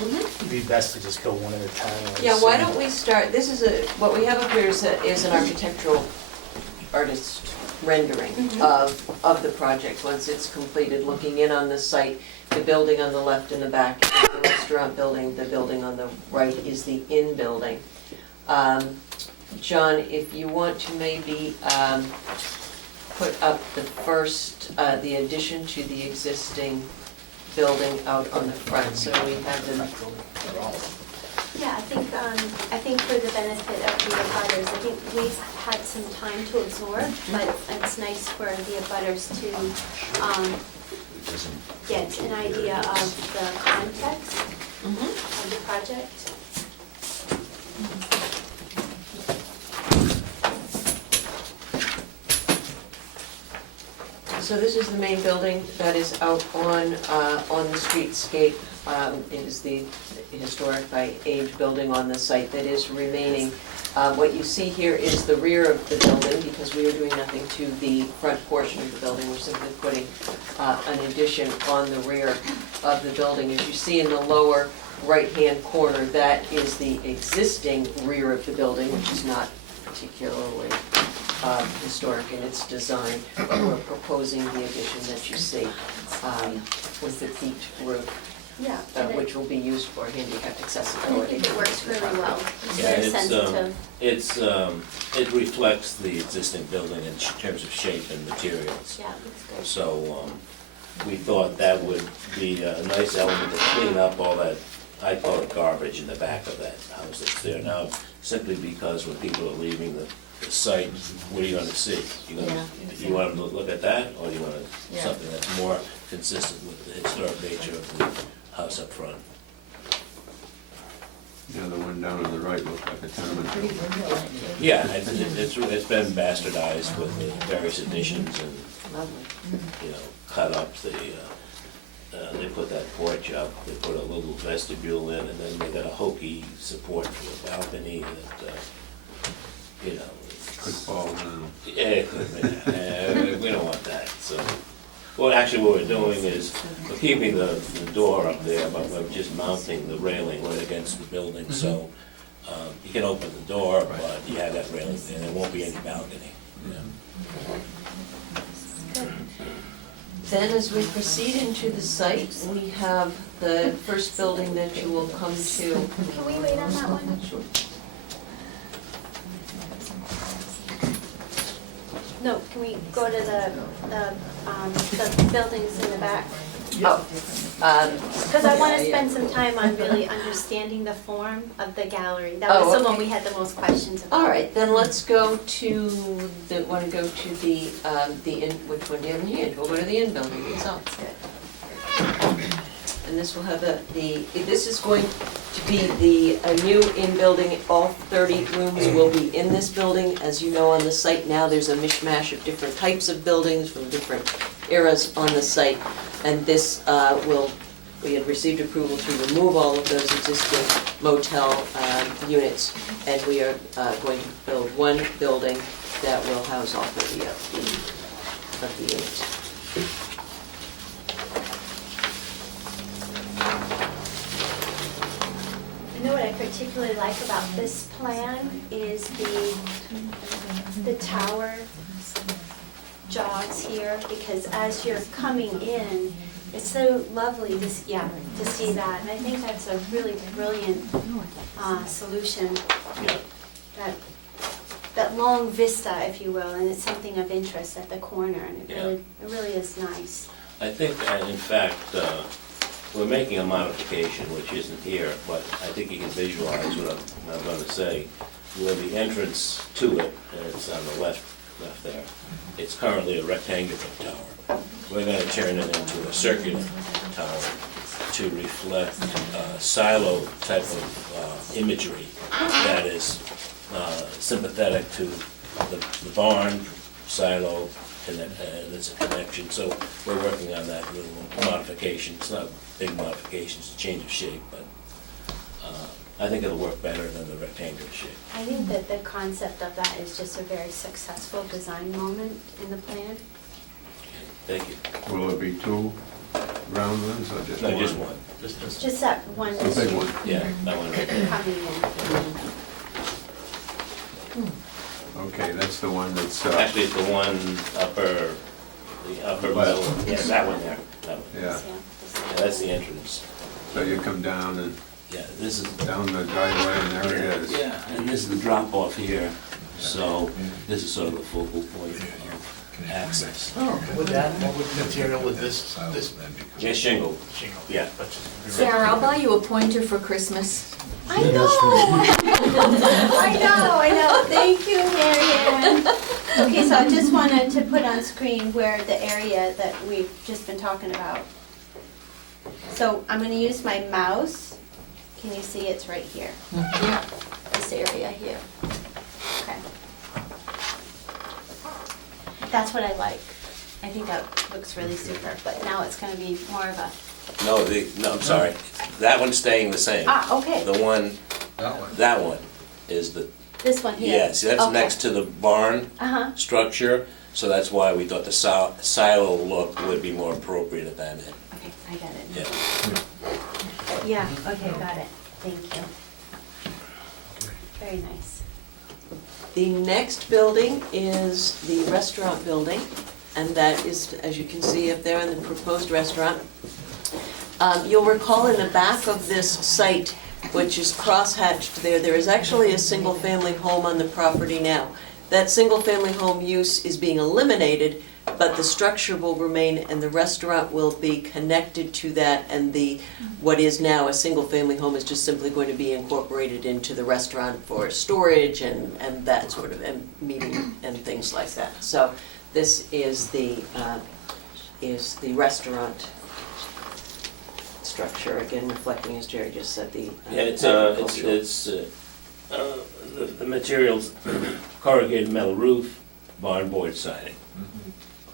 It'd be best to just go one at a time. Yeah, why don't we start, this is what we have up here is an architectural artist rendering of the project, once it's completed, looking in on the site. The building on the left and the back is the restaurant building, the building on the right is the inn building. John, if you want to maybe put up the first, the addition to the existing building out on the front, so we have them. Yeah, I think for the benefit of the abutters, I think we've had some time to absorb, but it's nice for the abutters to get an idea of the context of the project. So this is the main building that is out on the streetscape. It is the historic by age building on the site that is remaining. What you see here is the rear of the building, because we are doing nothing to the front portion of the building. We're simply putting an addition on the rear of the building. As you see in the lower right-hand corner, that is the existing rear of the building, which is not particularly historic in its design, but we're proposing the addition that you see with the peaked roof, Yeah. which will be used for handicap I accessibility. think it works really well. It's Yeah, very sensitive. it reflects the existing building in terms of shape and materials. Yeah, it looks good. So, we thought that would be a nice element to clean up all that, I call it garbage in the back of that house that's there now, simply because when people are leaving the site, what are you gonna see? You want them to look at that, or you want something that's more consistent with the historic nature of the house up front? Yeah, the one down on the right looks like a tenement building. Yeah, it's been bastardized with the various additions and, cut up they put that porch up, they put a little vestibule in, and then they got a hokey support for a balcony that, Could fall down. yeah, it could, we don't want that, so. Well, actually, what we're doing is, we're keeping the door up there, but we're just mounting the railing right against the building, so, you can open the door, but you have that railing there, there won't be any balcony. Then as we proceed into the site, we have the first building that you will come to. Can we wait on that one? Sure. No, can we go to the buildings in the back? Oh, Because I want to spend some time on really understanding the form of the gallery. That was the one we had the most questions about. all right, then let's go to want to go to the inn, which one do you have in hand? We'll go to the inn building itself. And this will have this is going to be a new inn building. All 30 rooms will be in this building. As you know, on the site now, there's a mishmash of different types of buildings from different eras on the site. And this we had received approval to remove all of those existing motel units. And we are going to build one building that will house all 30 of the units. You know what I particularly like about this plan is the tower jogs here, because as you're coming in, it's so lovely to, to see that. And I think that's a really brilliant solution. That long vista, if you will, and it's something of interest at the corner, and it really is nice. I think, in fact, we're making a modification, which isn't here, but I think you can visualize what I'm going to say. Where the entrance to it, and it's on the left there, it's currently a rectangular tower. We're going to turn it into a circular tower to reflect silo type of imagery that is sympathetic to the barn, silo, and there's a connection. So we're working on that little modification. It's not a big modification, it's a change of shape, but I think it'll work better than the rectangular shape. I think that the concept of that is just a very successful design moment in the plan. Thank you. Will it be two round ones or just one? No, just one. Just that one A that's big one. Yeah, that one right there. coming in. Okay, that's the one that's, Actually, it's the one upper Left. middle. Yeah, that one there. That one. yeah. Yeah, that's the entrance. So you come down and Yeah, this is, down the driveway and there it is. yeah, and this is the drop off here. So this is sort of the focal point of access. Would that, what would material would this Just shingle. shingle? Yeah. Sarah, I'll buy you a pointer for Christmas. I know! I know, thank you, Marianne. Okay, so I just wanted to put on screen where the area that we've just been talking about. So I'm gonna use my mouse. Can you see it's right here? Yeah, this area here. Okay. That's what I like. I think that looks really super, but now it's gonna be more of a, No, I'm sorry. That one's staying the same. okay, The one, that one is the, this one here. yeah, see, that's Okay. next to the barn Uh-huh, structure. So that's why we thought the silo look would be more appropriate at that end. okay, I got it. Yeah. Yeah, okay, got it. Thank you. Very nice. The next building is the restaurant building, and that is, as you can see up there in the proposed restaurant. You'll recall in the back of this site, which is cross-hatched there, there is actually a single-family home on the property now. That single-family home use is being eliminated, but the structure will remain and the restaurant will be connected to that, and what is now a single-family home is just simply going to be incorporated into the restaurant for storage and that sort of, and meeting and things like that. So this is the restaurant structure, again reflecting, as Jerry just said, the Yeah, it's agricultural. the materials, corrugated metal roof, barn board siding.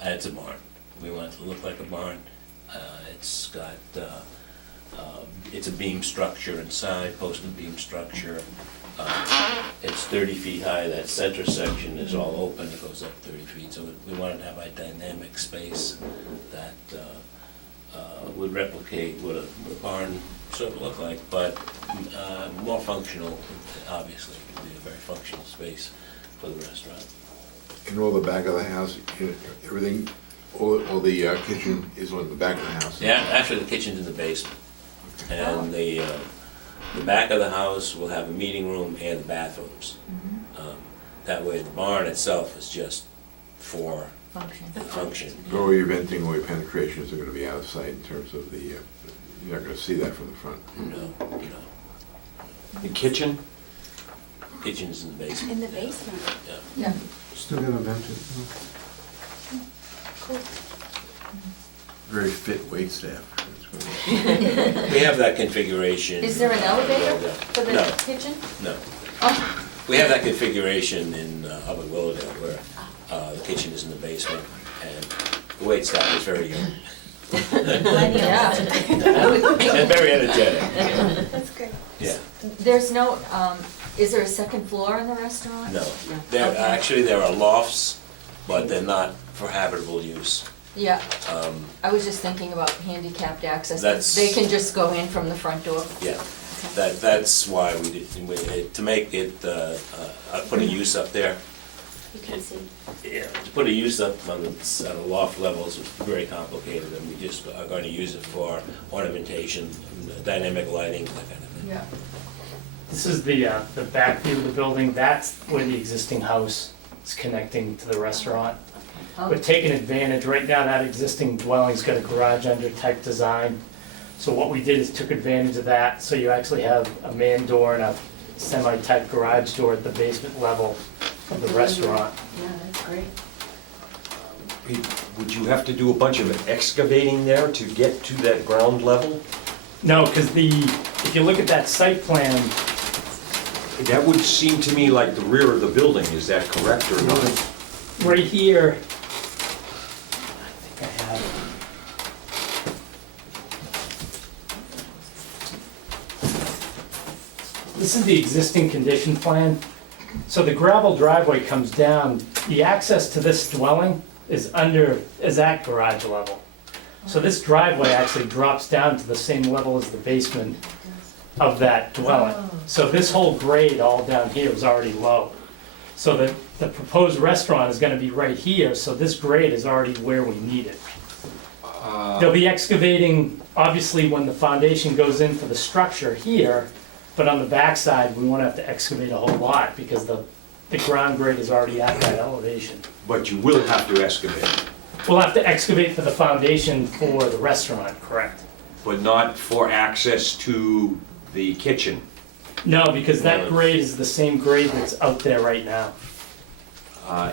It's a barn. We want it to look like a barn. It's got, it's a beam structure inside, posted beam structure. It's 30 feet high. That center section is all open. It goes up 30 feet. So we wanted to have a dynamic space that would replicate what a barn sort of look like, but more functional, obviously. It would be a very functional space for the restaurant. And all the back of the house, everything, all the kitchen is on the back of the house? Yeah, actually, the kitchen's in the basement. And the back of the house will have a meeting room and the bathrooms. That way, the barn itself is just for function. All your venting, all your penetrations are gonna be outside in terms of the, you're not gonna see that from the front. No. The kitchen? Kitchen's in the basement. In the basement. Yeah. Still gonna vent it. Very fit wait staff. We have that configuration. Is there an elevator for the No. kitchen? No. Oh, We have that configuration in Upper Willowdale where the kitchen is in the basement and the wait staff is very young. yeah. And very energetic. That's great. Yeah. There's no, is there a second floor in the restaurant? No. Okay. Actually, there are lofts, but they're not for habitable use. Yeah, Um, I was just thinking about handicapped access. That's- They can just go in from the front door. Yeah. That's why we did, to make it, put a use up there. You can see. Yeah, to put a use up on the loft levels is very complicated, and we just are going to use it for ornamentation, dynamic lighting, that kind of thing. Yeah. This is the back view of the building. That's where the existing house is connecting to the restaurant. We're taking advantage, right now that existing dwelling's got a garage under type design. So what we did is took advantage of that, so you actually have a man door and a semi-type garage door at the basement level of the restaurant. Yeah, that's great. Would you have to do a bunch of excavating there to get to that ground level? No, because if you look at that site plan, That would seem to me like the rear of the building, is that correct or not? right here, I think I have. This is the existing condition plan. So the gravel driveway comes down, the access to this dwelling is at garage level. So this driveway actually drops down to the same level as the basement of that dwelling. So this whole grade all down here is already low. So the proposed restaurant is gonna be right here, so this grade is already where we need it. They'll be excavating, obviously, when the foundation goes in for the structure here, but on the backside, we won't have to excavate a whole lot because the ground grade is already at that elevation. But you will have to excavate, We'll have to excavate for the foundation for the restaurant, correct? but not for access to the kitchen. No, because that grade is the same grade that's out there right now.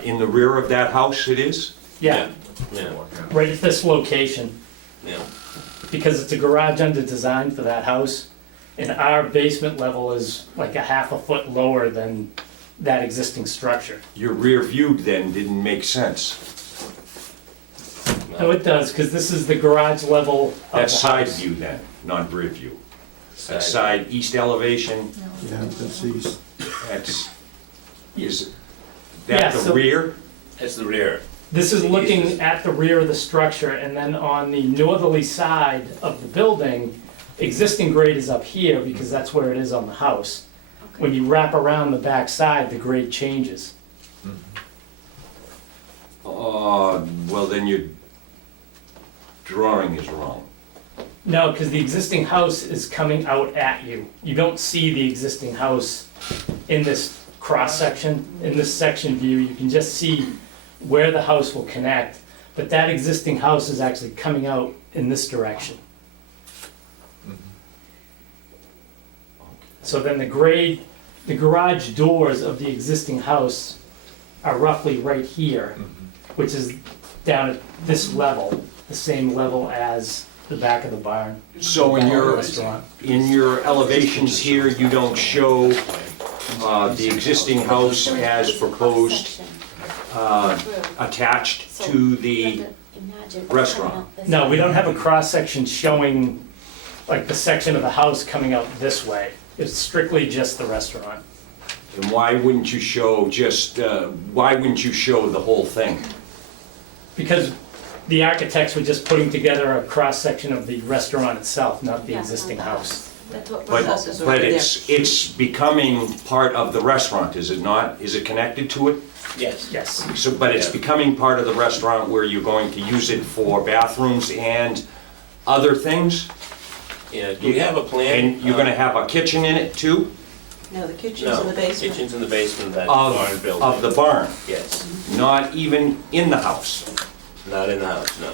In the rear of that house it is? Yeah, Yeah, right at this location, yeah. because it's a garage under design for that house. And our basement level is like a half a foot lower than that existing structure. Your rear view then didn't make sense. No, it does, because this is the garage level of the That's side house. view then, not rear view. That's side east elevation, Yeah, that's east. is Yeah, that the so- rear? That's the rear. This is looking at the rear of the structure, and then on the northerly side of the building, existing grade is up here because that's where it is on the house. When you wrap around the back side, the grade changes. Well then your drawing is wrong. No, because the existing house is coming out at you. You don't see the existing house in this cross-section. In this section view, you can just see where the house will connect, but that existing house is actually coming out in this direction. So then the grade, the garage doors of the existing house are roughly right here, which is down at this level, the same level as the back of the barn. So in Restaurant. your elevations here, you don't show the existing house as proposed attached to the restaurant? No, we don't have a cross-section showing, like, the section of the house coming out this way. It's strictly just the restaurant. And why wouldn't you show why wouldn't you show the whole thing? Because the architects were just putting together a cross-section of the restaurant itself, not the existing house. That's what But, Russ is over but there. it's becoming part of the restaurant, is it not? Is it connected to it? Yes. Yes. So, but it's Yeah. becoming part of the restaurant where you're going to use it for bathrooms and other things? Yeah, do you have a plan? And you're gonna have a kitchen in it too? No, the kitchen's No, in the basement. kitchen's in the basement of that barn building. Of the barn, Yes, not even in the house. not in the house, no.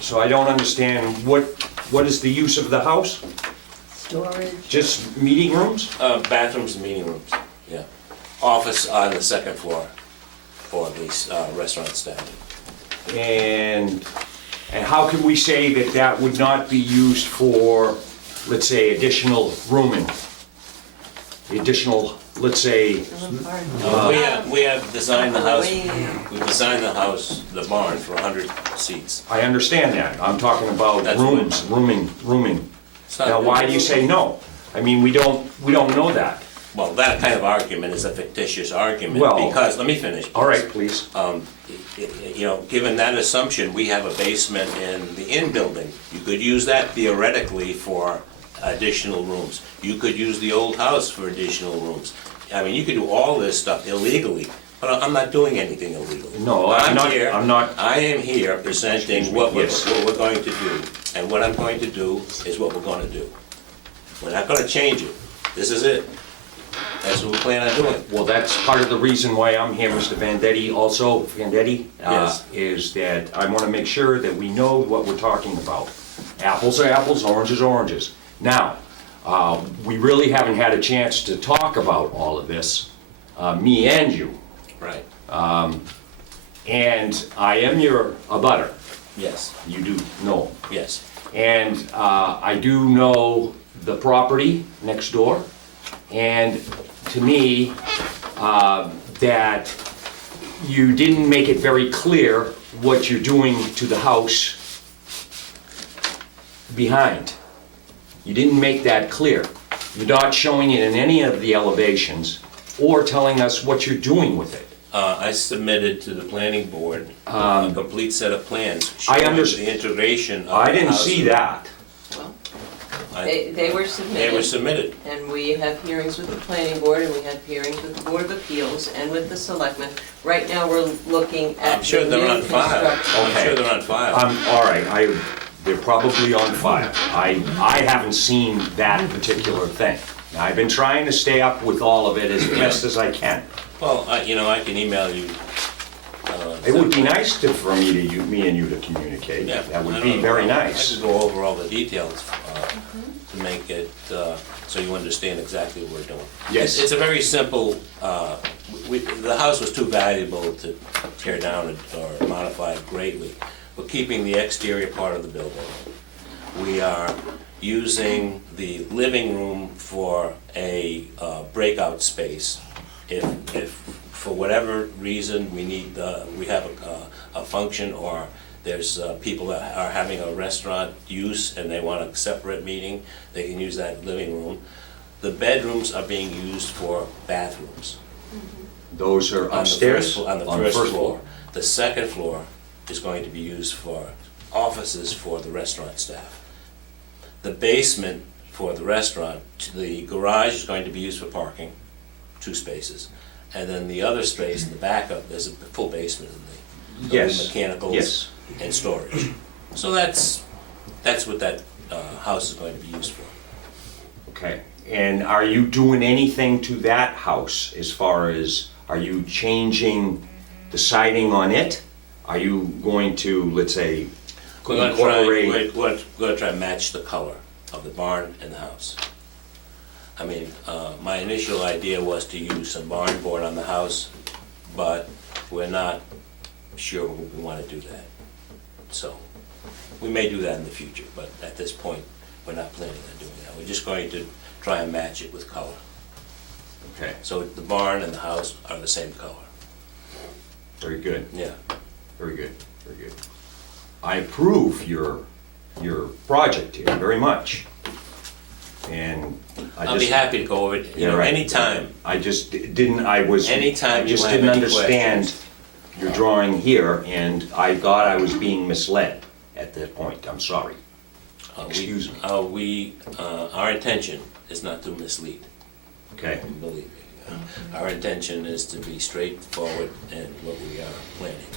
So I don't understand, what is the use of the house? Storage. Just meeting rooms? Bathrooms and meeting rooms, yeah. Office on the second floor for the restaurant staff. And how can we say that that would not be used for, let's say, additional rooming? Additional, let's say, We have designed the house, we designed the house, the barn for 100 seats. I understand that, I'm talking about That's rooms, rooming. It's not- Now, why do you say no? I mean, we don't know that. Well, that kind of argument is a fictitious argument, Well- because, let me finish. All right, please. You know, given that assumption, we have a basement in the inn building. You could use that theoretically for additional rooms. You could use the old house for additional rooms. I mean, you could do all this stuff illegally, but I'm not doing anything illegal. No, I'm not. I am here presenting what we're going to do, and what I'm going to do is what we're gonna do. We're not gonna change it. This is it. That's what we plan on doing. Well, that's part of the reason why I'm here, Mr. Vendetti, Yes. is that I want to make sure that we know what we're talking about. Apples are apples, oranges are oranges. Now, we really haven't had a chance to talk about all of this, me and you. Right. And I am your abutter. Yes. You do know. Yes. And I do know the property next door. And to me, that you didn't make it very clear what you're doing to the house behind. You didn't make that clear. You're not showing it in any of the elevations or telling us what you're doing with it. I submitted to the planning board a complete set of plans I showing understand. the integration of the I didn't houses. see that. They were submitted. They were submitted. And we have hearings with the planning board, and we have hearings with the Board of Appeals and with the selectmen. Right now, we're looking at I'm sure the they're new on file. construction. I'm sure they're on file. All right, they're probably on file. I haven't seen that particular thing. Now, I've been trying to stay up with all of it as best as I can. Well, I can email you. It would be nice for me and you to communicate. Yeah, That would I be don't very know. nice. I could go over all the details to make it so you understand exactly what we're doing. Yes. It's a very simple, the house was too valuable to tear down or modify greatly. We're keeping the exterior part of the building. We are using the living room for a breakout space. If for whatever reason we have a function, or there's people that are having a restaurant use and they want a separate meeting, they can use that living room. The bedrooms are being used for bathrooms. Those are upstairs? On the first floor. The second floor is going to be used for offices for the restaurant staff. The basement for the restaurant, the garage is going to be used for parking, 2 spaces. And then the other space in the backup, there's a full basement in the Yes. mechanicals Yes. and storage. So that's what that house is going to be used for. Okay. And are you doing anything to that house as far as, are you changing the siding on it? Are you going to, let's say, We're gonna incorporate? we're gonna try and match the color of the barn and the house. I mean, my initial idea was to use some barn board on the house, but we're not sure we wanna do that. So, we may do that in the future, but at this point, we're not planning on doing that. We're just going to try and match it with color. Okay. So the barn and the house are the same color. Very good. Yeah. Very good. Very good. I approve your project here very much. And I'll be happy to go over it, anytime. I just didn't, I was. Anytime I just you have didn't any understand questions. your drawing here, and I thought I was being misled at that point. I'm sorry. Excuse me. Our intention is not to mislead. Okay. Believe me. Our intention is to be straightforward in what we are planning.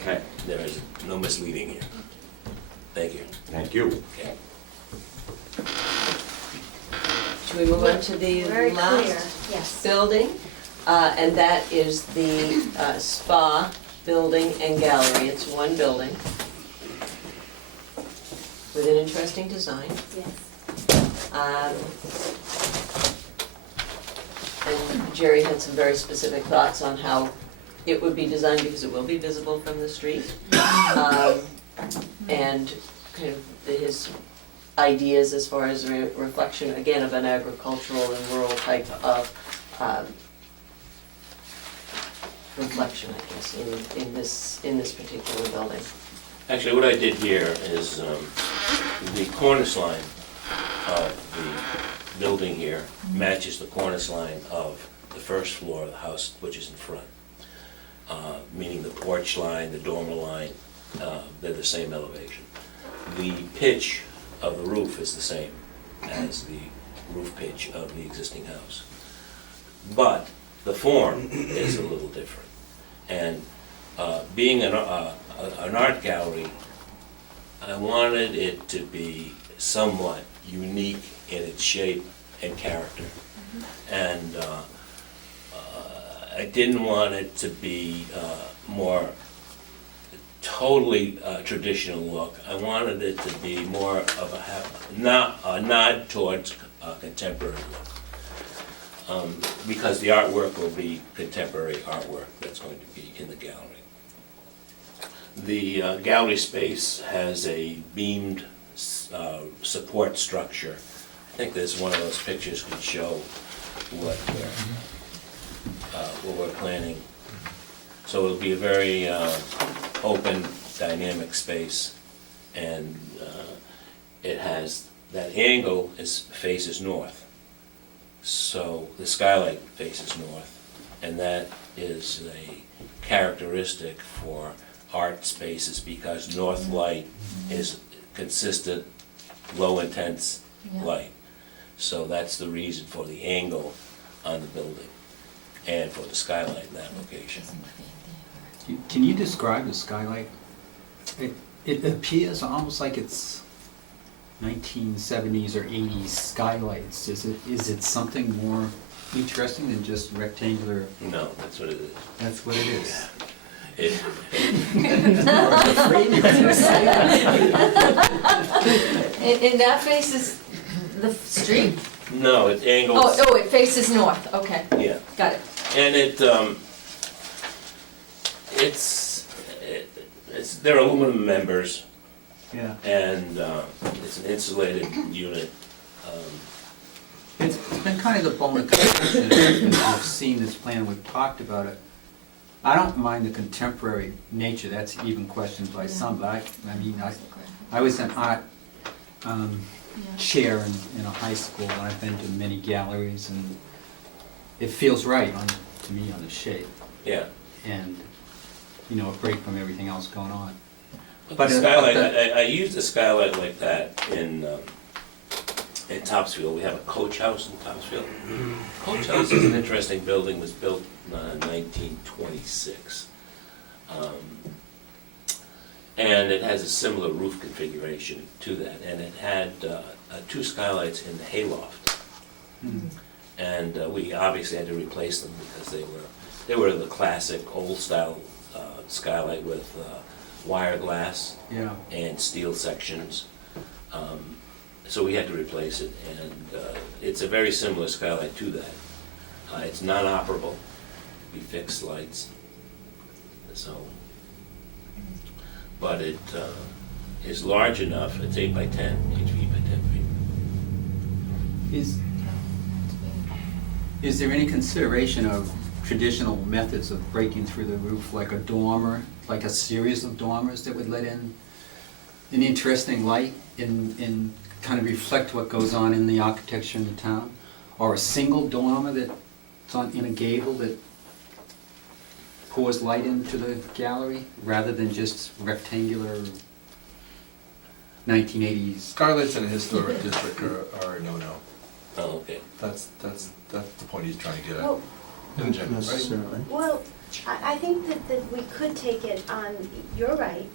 Okay. There is no misleading here. Thank you. Thank you. Okay. Should we move on to the Very clear, last yes. building? And that is the spa building and gallery. It's one building with an interesting design. Yes. And Jerry had some very specific thoughts on how it would be designed, because it will be visible from the street. And kind of his ideas as far as reflection, again, of an agricultural and rural type of reflection, I guess, in this particular building. Actually, what I did here is the cornice line of the building here matches the cornice line of the first floor of the house, which is in front. Meaning the porch line, the dormer line, they're the same elevation. The pitch of the roof is the same. as the roof pitch of the existing house. But the form is a little different. And being an art gallery, I wanted it to be somewhat unique in its shape and character. And I didn't want it to be more totally traditional look. I wanted it to be more of a nod towards contemporary look. Because the artwork will be contemporary artwork that's going to be in the gallery. The gallery space has a beamed support structure. I think there's one of those pictures could show what we're planning. So it'll be a very open, dynamic space, and it has, that angle faces north. So the skylight faces north, and that is a characteristic for art spaces because north light is consistent, low intense light. So that's the reason for the angle on the building and for the skylight in that location. Can you describe the skylight? It appears almost like it's 1970s or 80s skylights. Is it something more interesting than just rectangular? No, that's what it is. That's what it is. And that faces the street? No, it angles. Oh, it faces north, okay. Yeah. Got it. And they're aluminum members. Yeah. And it's an insulated unit. It's been kind of the bone of contention, as we've seen this plan, we've talked about it. I don't mind the contemporary nature, that's even questioned by some, but I was an art chair in a high school, and I've been to many galleries, and it feels right to me on the shape. Yeah. And, a break from everything else going on. But the skylight, I used a skylight like that in Topsfield. We have a coach house in Topsfield. Coach house is an interesting building, was built in 1926. And it has a similar roof configuration to that. And it had two skylights in the hayloft. And we obviously had to replace them because they were the classic old style skylight with wire glass and steel sections. So we had to replace it, and it's a very similar skylight to that. It's non-operable, we fixed lights, so. But it is large enough, it's 8 by 10, 8 feet by 10 feet. Is there any consideration of traditional methods of breaking through the roof, like a dormer, like a series of dormers that would let in an interesting light and kind of reflect what goes on in the architecture in the town? Or a single dormer that's in a gable that pours light into the gallery, rather than just rectangular 1980s? Skylights in a historic district are a no-no. Oh, okay. That's the point he's trying to get at. Well, In general, right? Well, I think that we could take it on, you're right,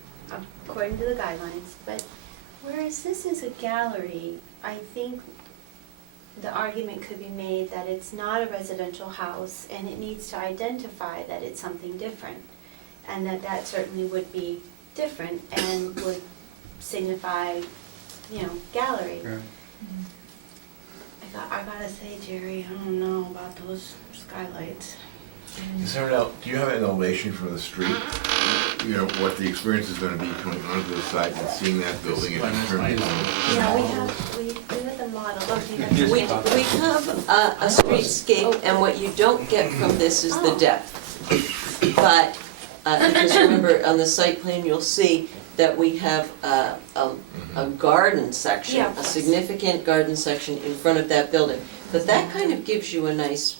according to the guidelines, but whereas this is a gallery, I think the argument could be made that it's not a residential house and it needs to identify that it's something different. And that certainly would be different and would signify, gallery. Right. I gotta say, Jerry, I don't know about those skylights. Do you have an elevation from the street? What the experience is gonna be coming onto the site and seeing that building and turning on? Yeah, we have the model. Oh, We have a streetscape, and what you don't get from this is the depth. But, because remember, on the site plan, you'll see that we have a garden section, Yeah. a significant garden section in front of that building. But that kind of gives you a nice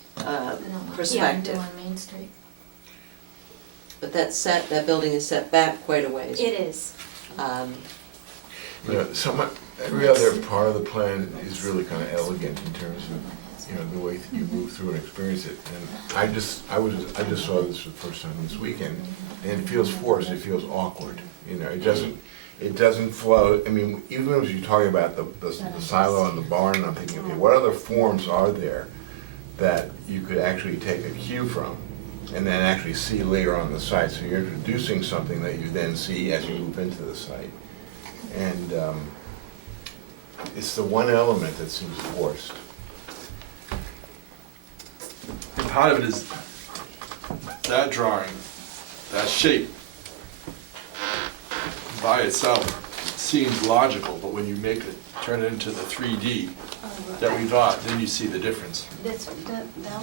perspective. Yeah, on Main Street. But that building is set back quite a ways. It is. Every other part of the plan is really kind of elegant in terms of, you know, the way you move through and experience it. And I just saw this for the first time this weekend, and it feels forced, it feels awkward, you know, it doesn't flow. I mean, even as you're talking about the silo and the barn, and I'm thinking, okay, what other forms are there that you could actually take a cue from and then actually see later on the site? So you're introducing something that you then see as you move into the site. And it's the one element that seems forced. And part of it is that drawing, that shape by itself seems logical, but when you make it, turn it into the 3D that we thought, then you see the difference. That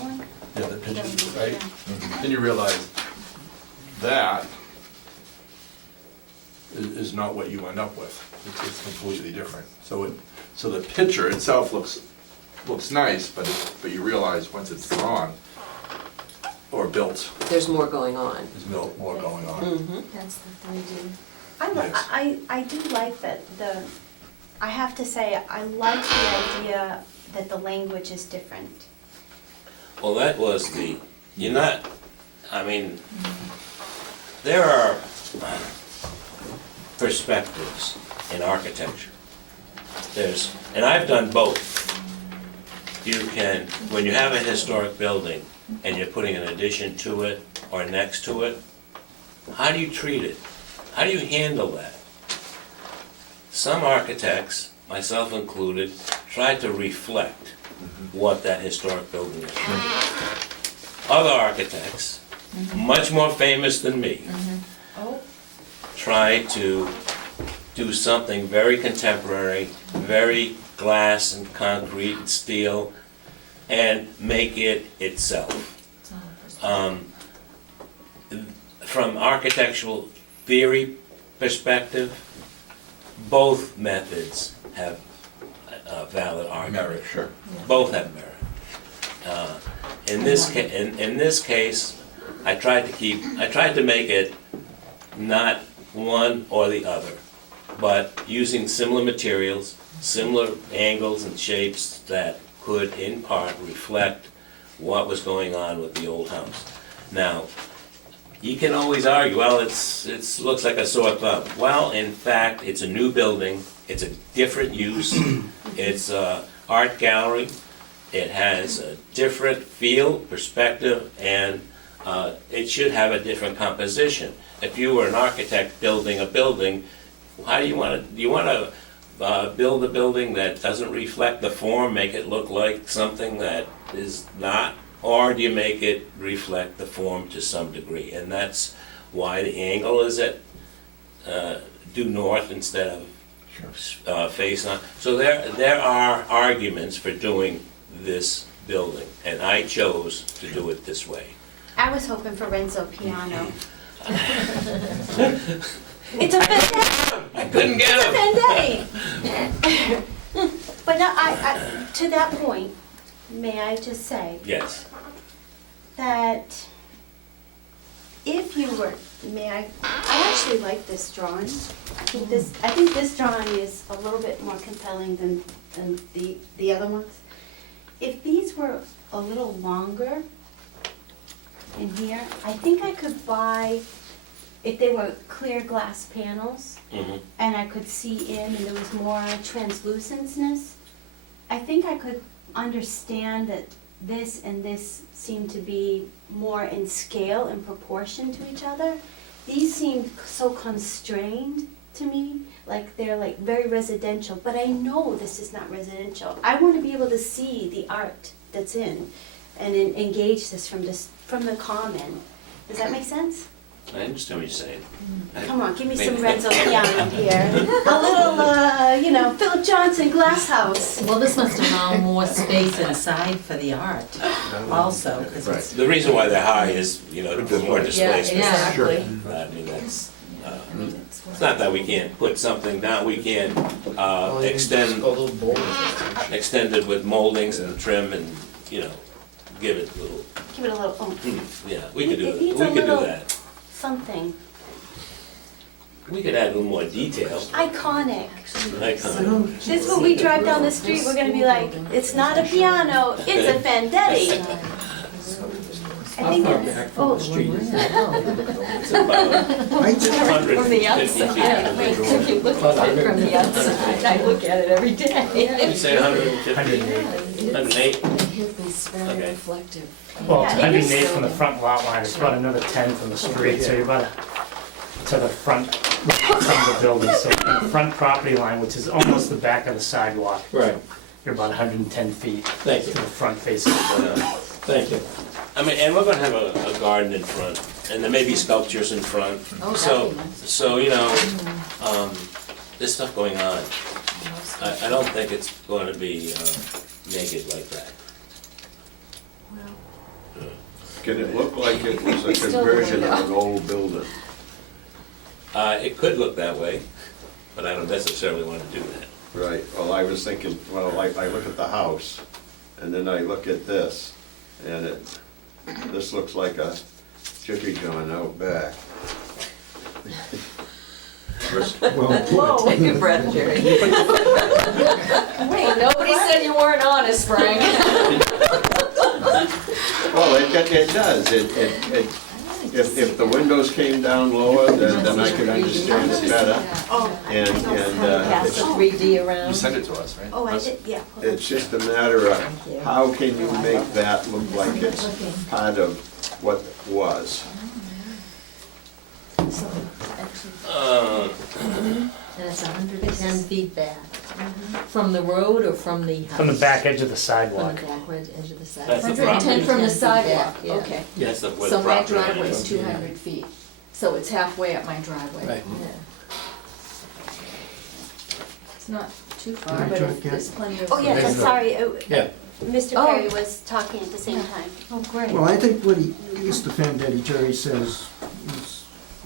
one? Yeah, the picture, right? Then you realize that is not what you end up with. It's completely different. So the picture itself looks nice, but you realize once it's drawn or built, There's more going on. there's more going on. That's the 3D. I do like that I have to say, I like the idea that the language is different. Well, that was there are perspectives in architecture. And I've done both. You can, when you have a historic building and you're putting an addition to it or next to it, how do you treat it? How do you handle that? Some architects, myself included, try to reflect what that historic building is. Other architects, much more famous than me, try to do something very contemporary, very glass and concrete and steel, and make it itself. From architectural theory perspective, both methods have a valid argument. Merit, sure. Both have merit. In this case, I tried to make it not one or the other, but using similar materials, similar angles and shapes that could in part reflect what was going on with the old house. Now, you can always argue, well, it looks like a sore thumb. Well, in fact, it's a new building, it's a different use, it's an art gallery, it has a different feel, perspective, and it should have a different composition. If you were an architect building a building, how do you want to build a building that doesn't reflect the form, make it look like something that is not? Or do you make it reflect the form to some degree? And that's why the angle is at due north instead of face on. So there are arguments for doing this building, and I chose to do it this way. I was hoping for Renzo Piano. It's a Vendetti. I couldn't get him. It's a Vendetti. But no, to that point, may I just say Yes. that if you were, I actually like this drawing. I think this drawing is a little bit more compelling than the other ones. If these were a little longer in here, I think I could buy, if they were clear glass panels, and I could see in and there was more translucentness, I think I could understand that this and this seem to be more in scale and proportion to each other. These seem so constrained to me, like they're like very residential, but I know this is not residential. I want to be able to see the art that's in and engage this from the common. Does that make sense? I understand what you're saying. Come on, give me some Renzo Piano here. A little, Philip Johnson glass house. Well, this must allow more space inside for the art also, 'cause Right. it's. The reason why they're high is, to put more display space. Exactly. I mean, that's, it's not that we can't put something down, we can extend it with moldings and trim and, give it a little. Give it a little oomph. Yeah, we could do It that. needs We a could do little that. something. We could add a little more detail. Iconic. Like, This is when we drive down the street, we're gonna be like, it's not a piano, it's a Fandetti. I think it's, oh, street. It's about 150 From the feet. outside, wait, if you look at it from the outside, I look at it every day. You say 150? 108? It's very Okay. reflective. Well, it's Yeah, it is 108 from the front lot line, it's about another 10 from the street, so you're about to the front from the building, so in the front property line, which is almost the back of the sidewalk, Right. you're about 110 feet Thank to you. the front face of the building. Thank you. I mean, and we're gonna have a garden in front, and there may be sculptures in front. Oh, So, that'd be nice. so, you know, there's stuff going on. I don't think it's going to be naked like that. Can it look like it was a Still conversion going of an old building? It could look that way, but I don't necessarily want to do that. Right, well, I was thinking, well, like, I look at the house, and then I look at this, and this looks like a chippy joint out back. Whoa. Take a breath, Jerry. Wait, nobody said you weren't honest, Frank. Well, it does, if the windows came down lower, then I could understand it better. And, Pass the 3D around. You sent it to us, right? oh, I did, yeah. it's just a matter of how can you make that look like it's part of what was. And it's 110 feet back. From the road or from the house? From the back edge of the From sidewalk. the backward edge of the sidewalk. That's the 110 from the sidewalk, Yeah. okay. That's the where So the my property line driveway is is. 200 feet, so it's halfway up my driveway. Right. Yeah. It's not too far, but there's plenty of. Oh, yes, I'm sorry, Yeah. Mr. Oh. Perry was talking at the same time. Oh, great. Well, I think what Mr. Fandetti, Jerry says is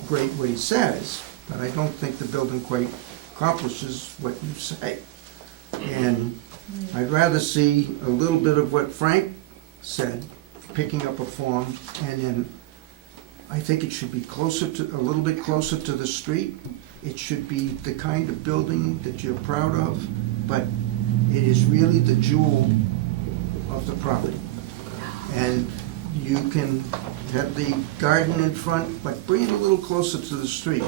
great what he says, but I don't think the building quite accomplishes what you say. And I'd rather see a little bit of what Frank said, picking up a form, and then I think it should be closer to, a little bit closer to the street. It should be the kind of building that you're proud of, but it is really the jewel of the property. And you can have the garden in front, but bring it a little closer to the street.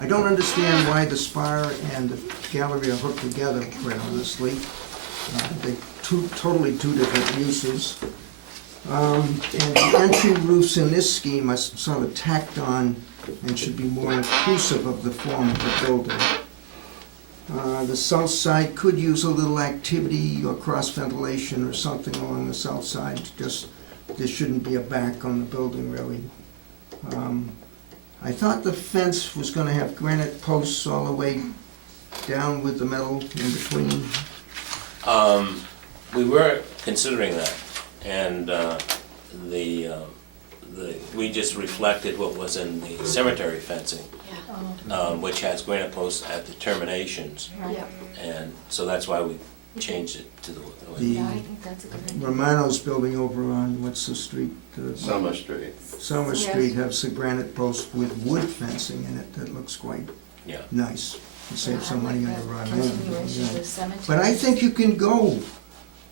I don't understand why the spire and the gallery are hooked together, quite honestly. They're totally two different uses. And the entry roofs in this scheme are sort of tacked on and should be more inclusive of the form of the building. The south side could use a little activity or cross ventilation or something along the south side. Just, there shouldn't be a back on the building, really. I thought the fence was gonna have granite posts all the way down with the metal in between. We were considering that, and we just reflected what was in the cemetery fencing, which has granite posts at the terminations, and so that's why we changed it to the way. The I think that's a good idea. Romano's building over on, what's the street? Summer Street. Summer Street has a granite post with wood fencing in it that looks quite Yeah. nice. You save some money on the run in. Continuation of the cemetery. But I think you can go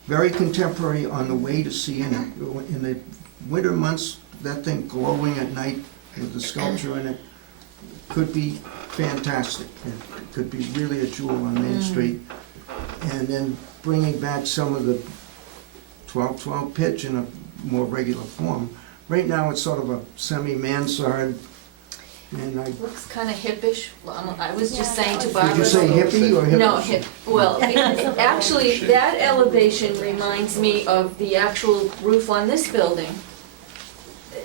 very contemporary on the way to see in it. In the winter months, that thing glowing at night with the sculpture in it could be fantastic. It could be really a jewel on Main Street. And then bringing back some of the 12-12 pitch in a more regular form. Right now, it's sort of a semi-mansard, and I, Looks kind of hippish. Well, I was just saying to Barbara. did you say hippie or hippie? No, hip, well, actually, that elevation reminds me of the actual roof on this building.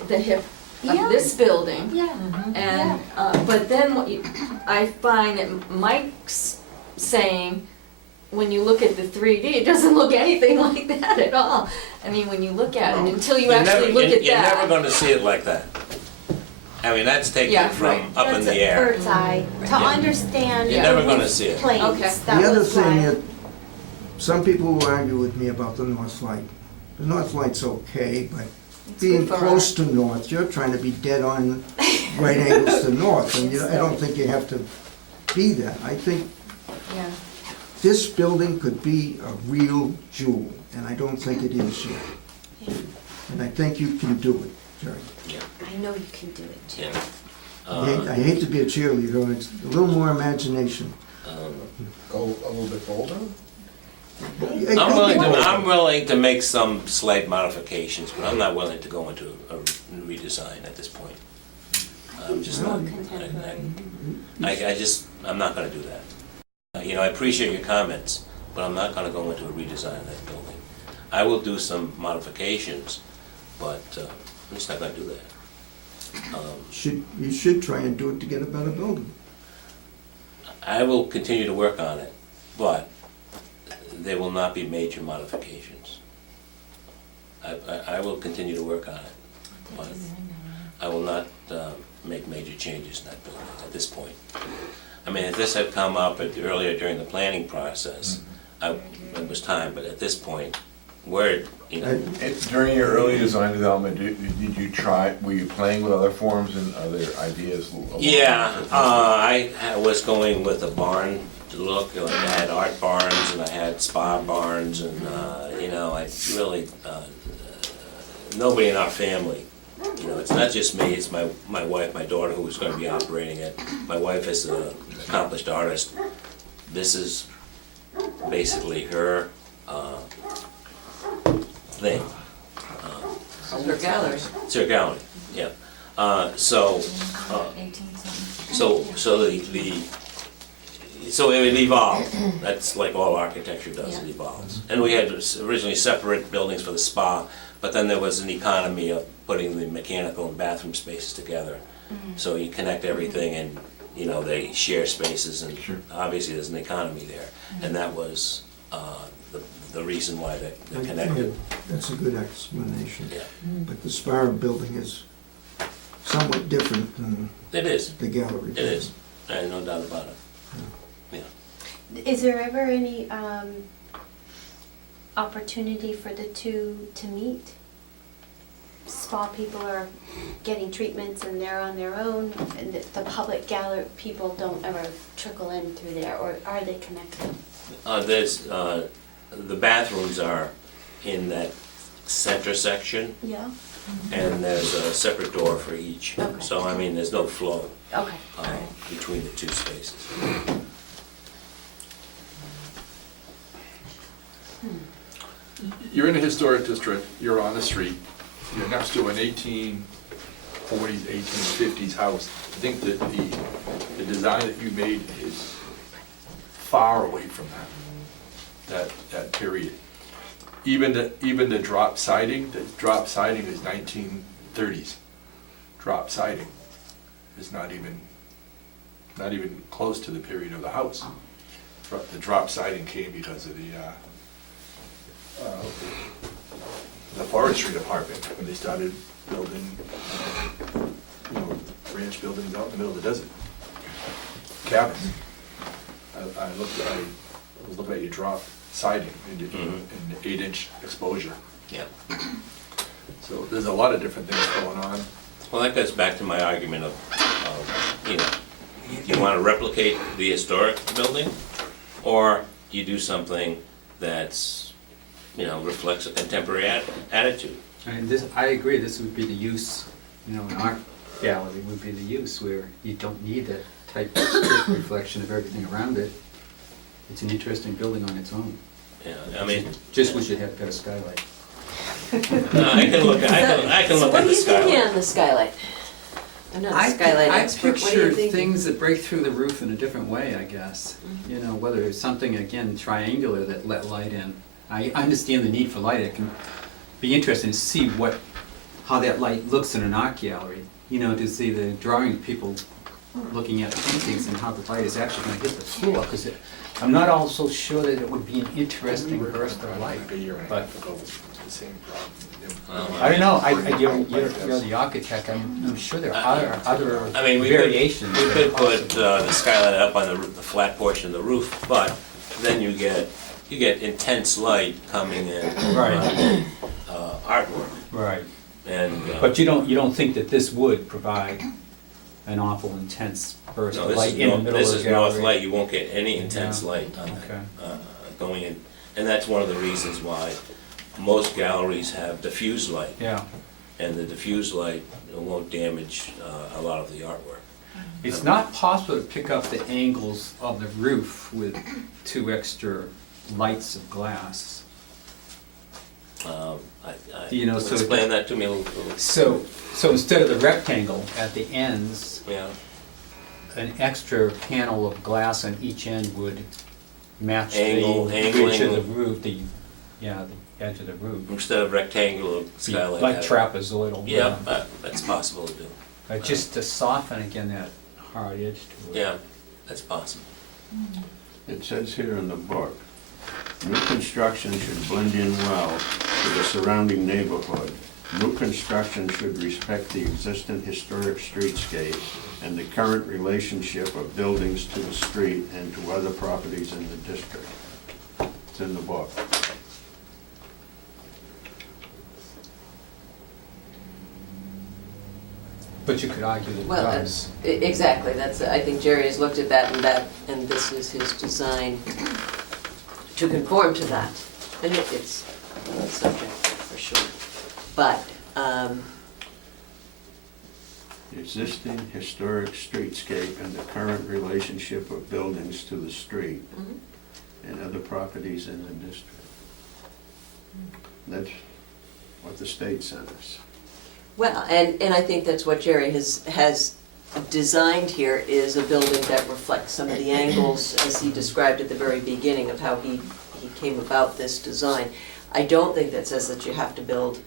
The hip of this building. Yeah. And, but then I find that Mike's saying, when you look at the 3D, it doesn't look anything like that at all. I mean, when you look at it, until you actually look at You're never that. gonna see it like that. I mean, that's taken Yeah, from right. up in the air. Bird's eye, to understand. You're never gonna see it. Planes, Okay. that The other was thing why. that, some people will argue with me about the north light. The north light's okay, but being good for close to north, you're trying to be dead on right angles to north, and I don't think you have to be that. I think Yeah. this building could be a real jewel, and I don't think it is yet. And I think you can do it, Jerry. I know you can do it, Jim. I hate to be a cheerleader, it's a little more imagination. Go a little bit bolder? I'm willing to make some slight modifications, but I'm not willing to go into a redesign at this point. I'm just not, I'm not gonna do that. You know, I appreciate your comments, but I'm not gonna go into a redesign of that building. I will do some modifications, but I'm just not gonna do that. You should try and do it to get a better building. I will continue to work on it, but there will not be major modifications. I will continue to work on it, but I will not make major changes in that building at this point. I mean, if this had come up earlier during the planning process, it was time, but at this point, where, you know. During your early design development, did you try, were you playing with other forms and other ideas? Yeah, I was going with a barn look, like I had art barns and I had spa barns and, you know, I really, nobody in our family, you know, it's not just me, it's my wife, my daughter who is going to be operating it. My wife is an accomplished artist. This is basically her thing. It's her gallery. It's her gallery, yeah. So it evolved. That's like all architecture does, it evolves. And we had originally separate buildings for the spa, but then there was an economy of putting the mechanical and bathroom spaces together. So you connect everything and, you know, they share spaces and obviously there's an economy there. And that was the reason why they're connected. That's a good explanation. Yeah. But the Spire building is somewhat different than It is. the gallery. It is. I have no doubt about it. Is there ever any opportunity for the two to meet? Spa people are getting treatments and they're on their own, and the public gallery people don't ever trickle in through there, or are they connected? The bathrooms are in that center section, Yeah. and there's a separate door for each. Okay. So, I mean, there's no flow Okay. between the two spaces. You're in a historic district, you're on the street, you're next to an 1840s, 1850s house. I think that the design that you made is far away from that period. Even the drop siding is 1930s. Drop siding is not even close to the period of the house. The drop siding came because of the forestry department, when they started building, ranch buildings out in the middle of the desert. Cabins. I was looking at your drop siding in the 8-inch exposure. Yeah. So there's a lot of different things going on. Well, that goes back to my argument of you know, you want to replicate the historic building, or you do something that's, you know, reflects a contemporary attitude. I agree, this would be the use, in our gallery would be the use where you don't need that type of strict reflection of everything around it. It's an interesting building on its own. Yeah, I mean, just wish it had a better skylight. I can look at the What do you skylight. think on the skylight? I'm not a skylight I expert, what do you picture think? things that break through the roof in a different way, I guess. Whether it's something, again, triangular that let light in. I understand the need for light. It can be interesting to see how that light looks in an art gallery. To see the drawing people looking at paintings and how the light is actually going to hit the floor. Because I'm not also sure that it would be an interesting burst of light. But I don't know. You're the architect. I'm sure there are other variations. We could put the skylight up on the flat portion of the roof, but then you get intense light coming in. Right. Artwork. Right. And but you don't think that this would provide an awful intense burst No, of this light is in the north, middle this of is the north gallery. light, you won't get any intense Yeah. light on Okay. that, going in. And that's one of the reasons why most galleries have diffused light. Yeah. And the diffused light won't damage a lot of the artwork. It's not possible to pick up the angles of the roof with 2 extra lights of glass. You know, so Explain that to me a little. So instead of the rectangle at the ends, Yeah. an extra panel of glass on each end would match the edge Angling. of the roof, the edge of the roof. Instead of rectangular Be skylight. like have- trapezoidal. Yeah, that's possible to do. Just to soften again that hard edge to it. Yeah, that's possible. It says here in the book, new construction should blend in well to the surrounding neighborhood. New construction should respect the existing historic streetscape and the current relationship of buildings to the street and to other properties in the district. It's in the book. But you could argue that it Well, does. exactly, that's, I think Jerry has looked at that, and this is his design to conform to that. And it's subject for sure. But, Existing historic streetscape and the current relationship of buildings to the street and other properties in the district. That's what the state sent us. well, and I think that's what Jerry has designed here, is a building that reflects some of the angles as he described at the very beginning of how he came about this design. I don't think that says that you have to build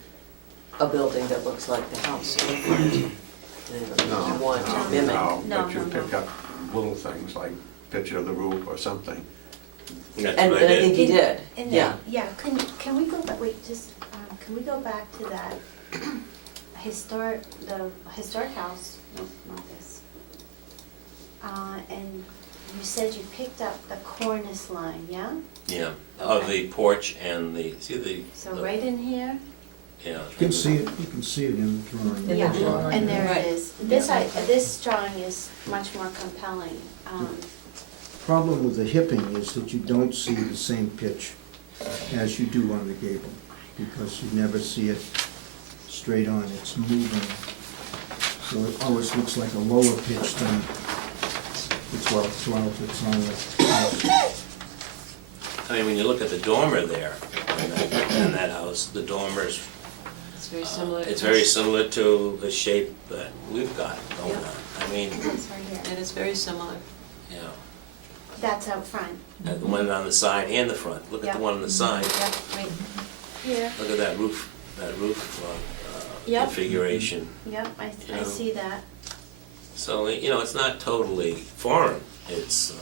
a building that looks like the house in front. You want to mimic. No, but you pick up little things like picture of the roof or something. That's And what I think he did, And yeah. then, yeah, can we go back, wait, just, can we go back to that the historic house, no, not this. And you said you picked up the cornice line, yeah? Yeah, of the porch and So right in here? Yeah. You can see it in the drawing. Yeah, and there Right. it is. This drawing is much more compelling. Problem with the hipping is that you don't see the same pitch as you do on the gable, because you never see it straight on, it's moving. So it always looks like a lower pitch than it's on the house. I mean, when you look at the dormer there, in that house, the dormer's, It's very similar. it's very similar to the shape that we've got going on. I mean, That's right here. And it's very similar. you know, That's out front. the one on the side and the front. Look at Yep. the one on the side. Yep, right here. Look at that roof Yep. configuration. Yep, I Yeah. see that. So, you know, it's not totally foreign. It's,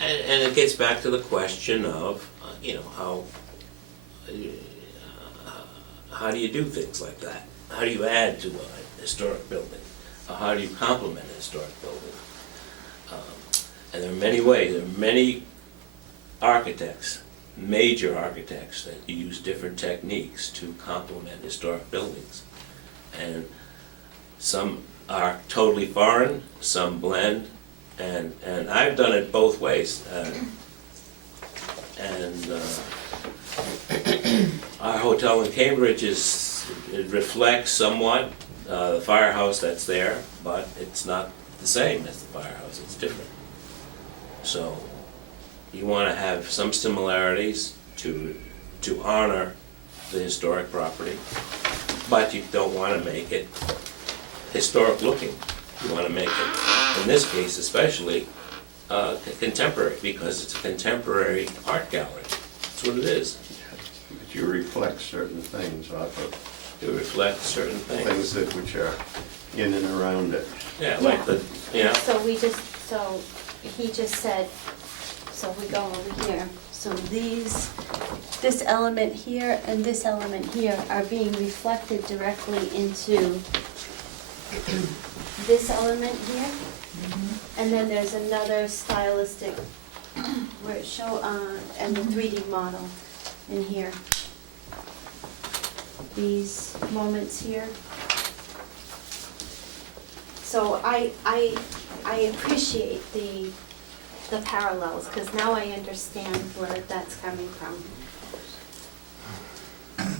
and it gets back to the question of, you know, how do you do things like that? How do you add to a historic building? How do you complement a historic building? And there are many ways, there are many architects, major architects, that use different techniques to complement historic buildings. And some are totally foreign, some blend, and I've done it both ways. Our hotel in Cambridge it reflects somewhat the firehouse that's there, but it's not the same as the firehouse, it's different. So you want to have some similarities to honor the historic property, but you don't want to make it historic looking. You want to make it, in this case especially, contemporary, because it's a contemporary art gallery. That's what it is. But you reflect certain things off of You reflect certain things. things which are in and around it. Yeah, like the, yeah. So he just said, so if we go over here, so this element here and this element here are being reflected directly into this element here. And then there's another stylistic, where it and the 3D model in here. These moments here. So I appreciate the parallels, because now I understand where that's coming from.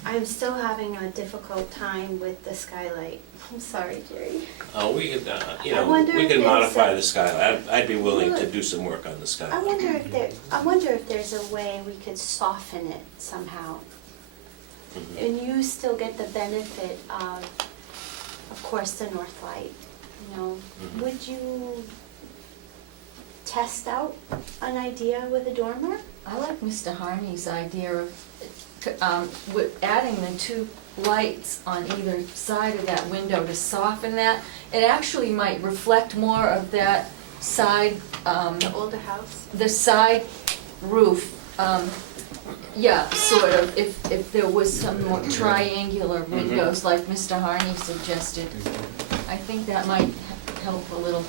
I'm still having a difficult time with the skylight. I'm sorry, Jerry. Oh, we could, you I know, wonder we if could there's modify a- the skylight. I'd be willing to do some work on the I skylight. wonder if there's a way we could soften it somehow. Mhm. And you still get the benefit of course, the north light, you know. Mhm. Would you test out an idea with a dormer? I like Mr. Harney's idea of, with adding the two lights on either side of that window to soften that. It actually might reflect more of that side, The older house? the side roof. Yeah, sort of, if there was some more triangular windows like Mr. Harney suggested. I think that might help a little.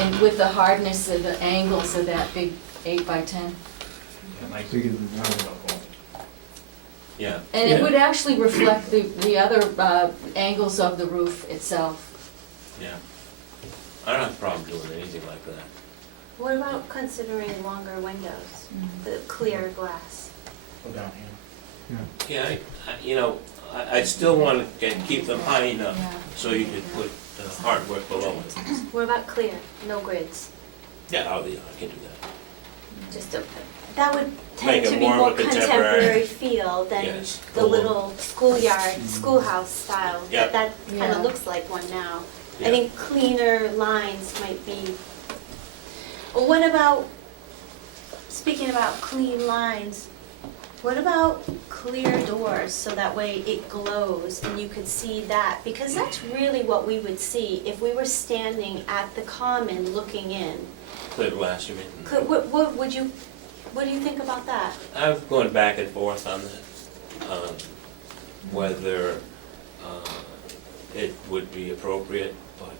And with the hardness of the angles of that big 8x10. Bigger than that. Yeah. And it would actually reflect the other angles of the roof itself. Yeah. I don't have a problem doing anything like that. What about considering longer windows, the clear glass? Go down here. Yeah, you know, I still want to keep them high enough Yeah. so you could put artwork below it. What about clear, no grids? Yeah, I can do that. Just that would Make tend it to be more of a more contemporary- contemporary feel than Yes. the little schoolyard, schoolhouse style. Yep. That kind Yeah. of looks like one now. Yeah. I think cleaner lines might be. Well, what about, speaking about clean lines, what about clear doors so that way it glows and you could see that? Because that's really what we would see if we were standing at the common looking in. Clear glass, you mean? What do you think about that? I'm going back and forth on that, whether it would be appropriate, but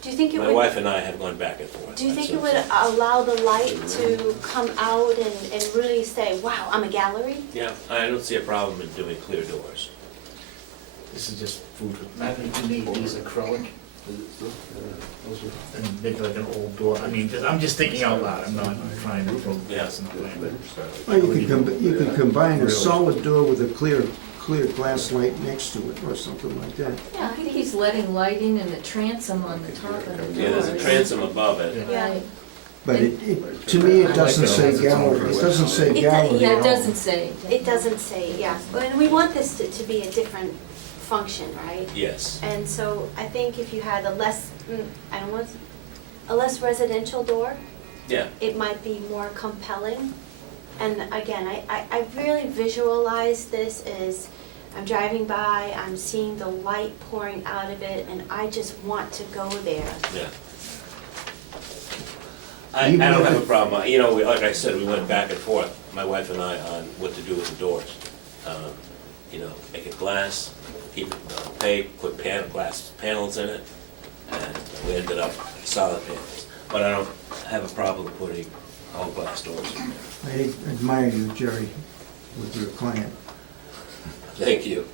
Do you think it my would? wife and I have gone back and forth. Do you on think it some would things. allow the light to come out and really say, wow, I'm a gallery? Yeah, I don't see a problem in doing clear doors. This is just food. Imagine if you need these acrylic. And make like an old door. I mean, I'm just thinking out loud. I'm not trying to throw gas in the flame. Well, you could combine a solid door with a clear glass light next to it, or something like that. Yeah, I think he's letting light in the transom on the top of the door. Yeah, there's a transom above it. Yeah. But to me, it doesn't say gallery, it doesn't say gallery Yeah, at it all. doesn't say. It doesn't say, yeah. And we want this to be a different function, right? Yes. And so I think if you had a less, a less residential door, Yeah. it might be more compelling. And again, I really visualize this as I'm driving by, I'm seeing the light pouring out of it, and I just want to go there. Yeah. I don't have a problem, you know, like I said, we went back and forth, my wife and I, on what to do with the doors. You know, make it glass, keep it opaque, put glass panels in it, and we ended up solid panels. But I don't have a problem putting all glass doors in there. I admire you, Jerry, with your client. Thank you.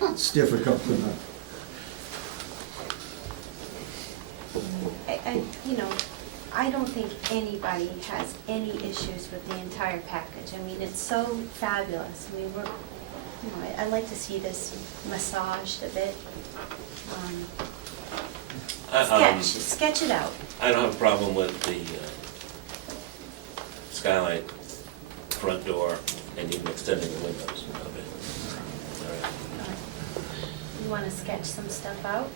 It's difficult enough. You know, I don't think anybody has any issues with the entire package. I mean, it's so fabulous. I mean, I'd like to see this massaged a bit. Sketch it out. I don't have a problem with the skylight, front door, and even extending the windows a bit. All right. You want to sketch some stuff out?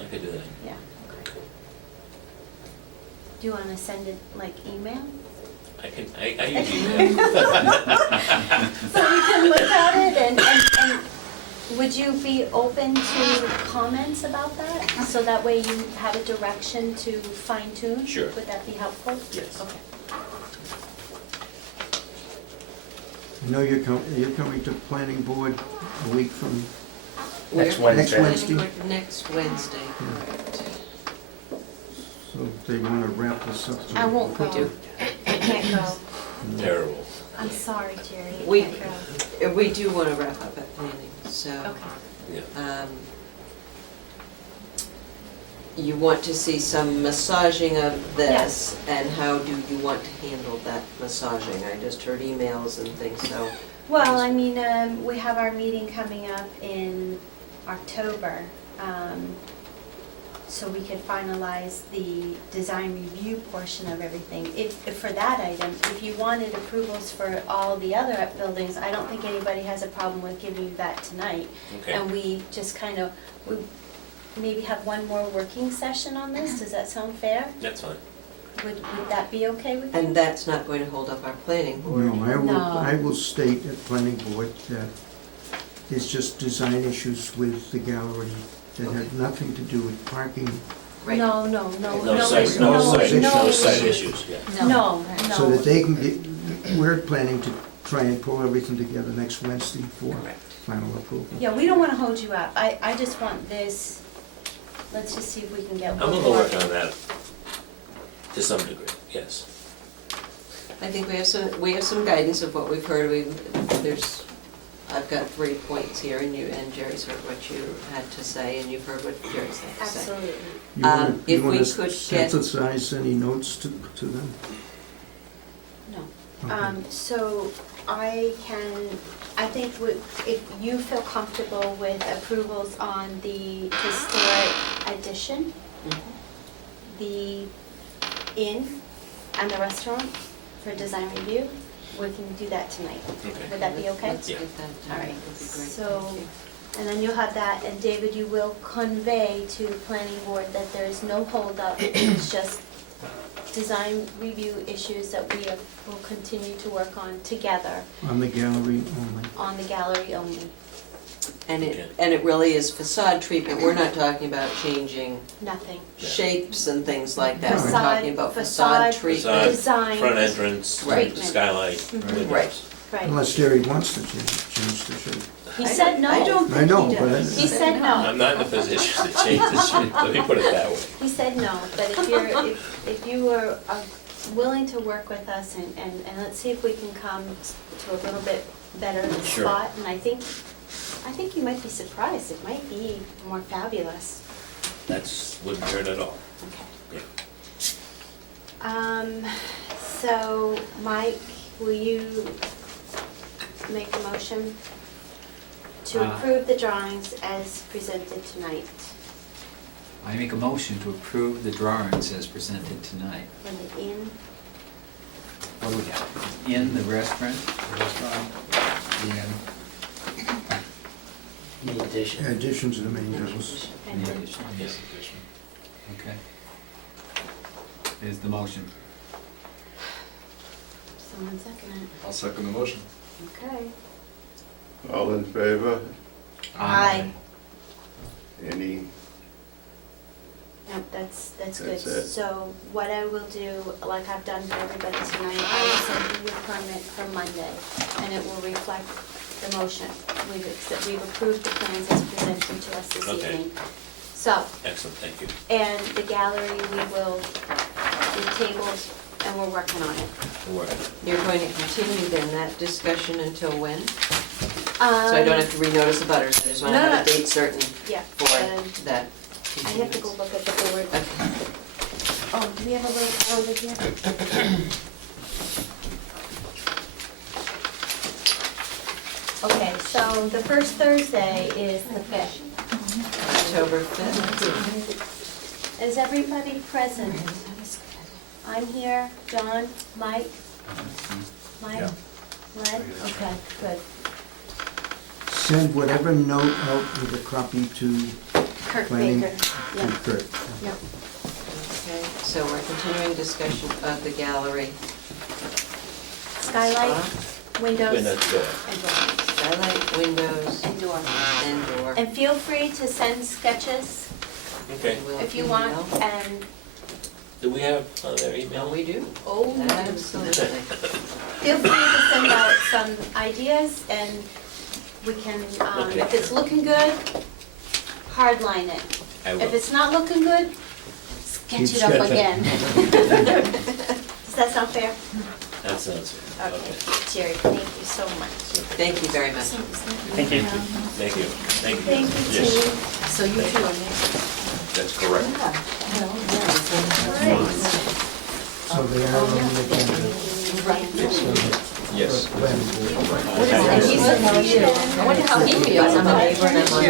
I could do that. Yeah, okay. Do you want to send it like email? I use email. So we can look at it and would you be open to comments about that? So that way you have a direction to fine tune? Sure. Would that be helpful? Yes. Okay. I know you're coming to planning board a week from Next Wednesday. Next Wednesday. So they want to wrap this up. I won't go. I can't go. Terrible. I'm sorry, Jerry. I We, can't go. we do want to wrap up at planning, so. Okay. Yeah. you want to see some massaging of this, and how do you want to handle that massaging? I just heard emails and things, so. Well, I mean, we have our meeting coming up in October, so we could finalize the design review portion of everything. If for that item, if you wanted approvals for all the other buildings, I don't think anybody has a problem with giving you that tonight. Okay. And we just kind of, we maybe have one more working session on this, does that sound fair? That's fine. Would that be okay with you? And that's not going to hold up our planning board? No, I will state at planning board that it's just design issues with the gallery that have nothing to do with parking. Right. No site issues, yeah. No. So that they can get, we're planning to try and pull everything together next Wednesday for final approval. Yeah, we don't wanna hold you up, I just want this, let's just see if we can get I'm one gonna more. work on that to some degree, yes. I think we have some guidance of what we've heard. I've got 3 points here, and Jerry's heard what you had to say, and you've heard what Jerry's had to say. Absolutely. If we You could want to get, synthesize any notes to them? No. Okay. So I think if you feel comfortable with approvals on the historic addition, the inn and the restaurant for design review, we can do that tonight. Okay. Would that be okay? let's get that done. All right. That'd be great. So, Thank you. and then you'll have that, and David, you will convey to the planning board that there is no holdup, it's just design review issues that we will continue to work on together On the gallery only. on the gallery only. And it really is facade treatment. We're not talking about changing Nothing. shapes and things like that. We're Facade- talking about facade facade treatment. Design. Front entrance, Right. skylight, Mhm. windows. Right. Right. Unless Jerry wants to change the shape. He said no. I don't I know, think he but does. He said no. I'm not in a position to change the shape, let me put it that way. He said no, but if you were willing to work with us and let's see if we can come to a little bit better Sure. spot, and I think you might be surprised, it might be more fabulous. That's, wouldn't hurt at all. Okay. So Mike, will you make a motion to approve the drawings as presented tonight I make a motion to approve the drawings as presented tonight. for the inn? What do we got? In the restaurant? The Need addition. Addition to the main house. And then- Yes. Okay. Is the motion. Someone second it. I'll second the motion. Okay. All in favor? Aye. Any? Nope, that's good. That's it. So what I will do, like I've done for everybody tonight, I will send you your permit for Monday, and it will reflect the motion. We've approved the plans as presented to us this Okay. evening. So, Excellent, thank you. and the gallery, we've tabled, and we're working on it. We're working. You're going to continue then that discussion until when? So I don't have to renotice the butters, I just want to No, have a no. date certain Yeah. for that. I have to go look at the board. Okay. Oh, do we have a little calendar here? Okay, so the first Thursday is the 5th. October 5th. Is everybody present? I'm here, John, Mike? Mike? Len? Okay, good. Send whatever note out with a copy to Kirk planning. Baker. To Yeah. Kurt. Yep. Okay, so we're continuing discussion of the gallery. Skylight, windows, Windows, door. and doors. Skylight, windows, And door. and door. And feel free to send sketches Okay, We'll if you email. want, and, do we have their No, email? we do. oh, Absolutely. feel free to send out some ideas, and we can, Okay. if it's looking good, hardline it. I If will. it's not looking good, sketch Keep it up sketching. again. Does that sound fair? That sounds good, Okay, okay. Jerry, thank you so much. Thank you very much. Thank you. Thank you, thank you. Thank you, Yes. team. So you two are next. That's correct. So they are on the agenda. Yes. For planning board. And he said, how are you? I wonder how he feels. I'm a neighbor and I'm on the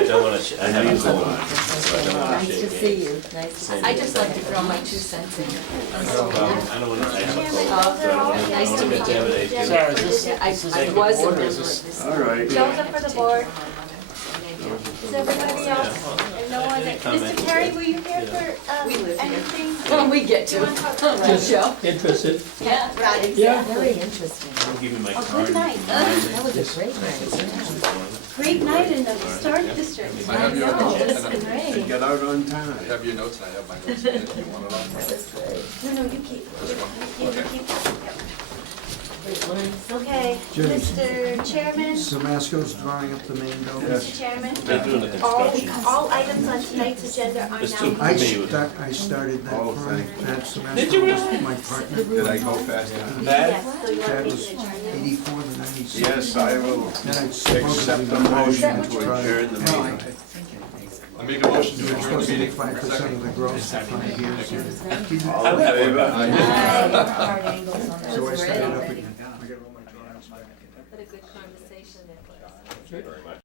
I don't wanna, I haven't gone on, so I don't wanna Nice to shake see hands. you. Nice to see you. I just like to throw my 2 cents in. I don't wanna, I have a cold, so I don't wanna, Nice to meet you. contaminate you. Sarah, I was a member. All right. Those are for the board. Is everybody else? And no one, Mr. Terry, were you here for, We live here. anything? Well, we get to. Right, Joe? Interested? Yeah. Right, Yeah. Very interesting. I'll give you my Oh, card. good night. That was a great night. Great night in the historic district. I have your know, notes, this and is I great. Get out on time. have your notes, and I have my notes, if you want it on. That's great. No, you keep, you keep. Great learning. Okay, Jenny. Mr. Chairman, Samasco's drawing up the main building. Mr. Chairman, They're doing the all, construction. all items on tonight's agenda are There's now. two. I started that Oh, firm, thank you. Pat Samasco was my partner. Did I go fast enough? Yes, so you want That me was to adjourn this? 84 to 96. Yes, I will Then I accept supposedly the got motion motion to adjourn the meeting. I make a motion to You're adjourn the supposed to meeting. get 5% of the gross in 5 years. All in favor? Hard angles on that. So I started up Great. again. I got all my drawings back. What a good conversation it was. Thank you very much.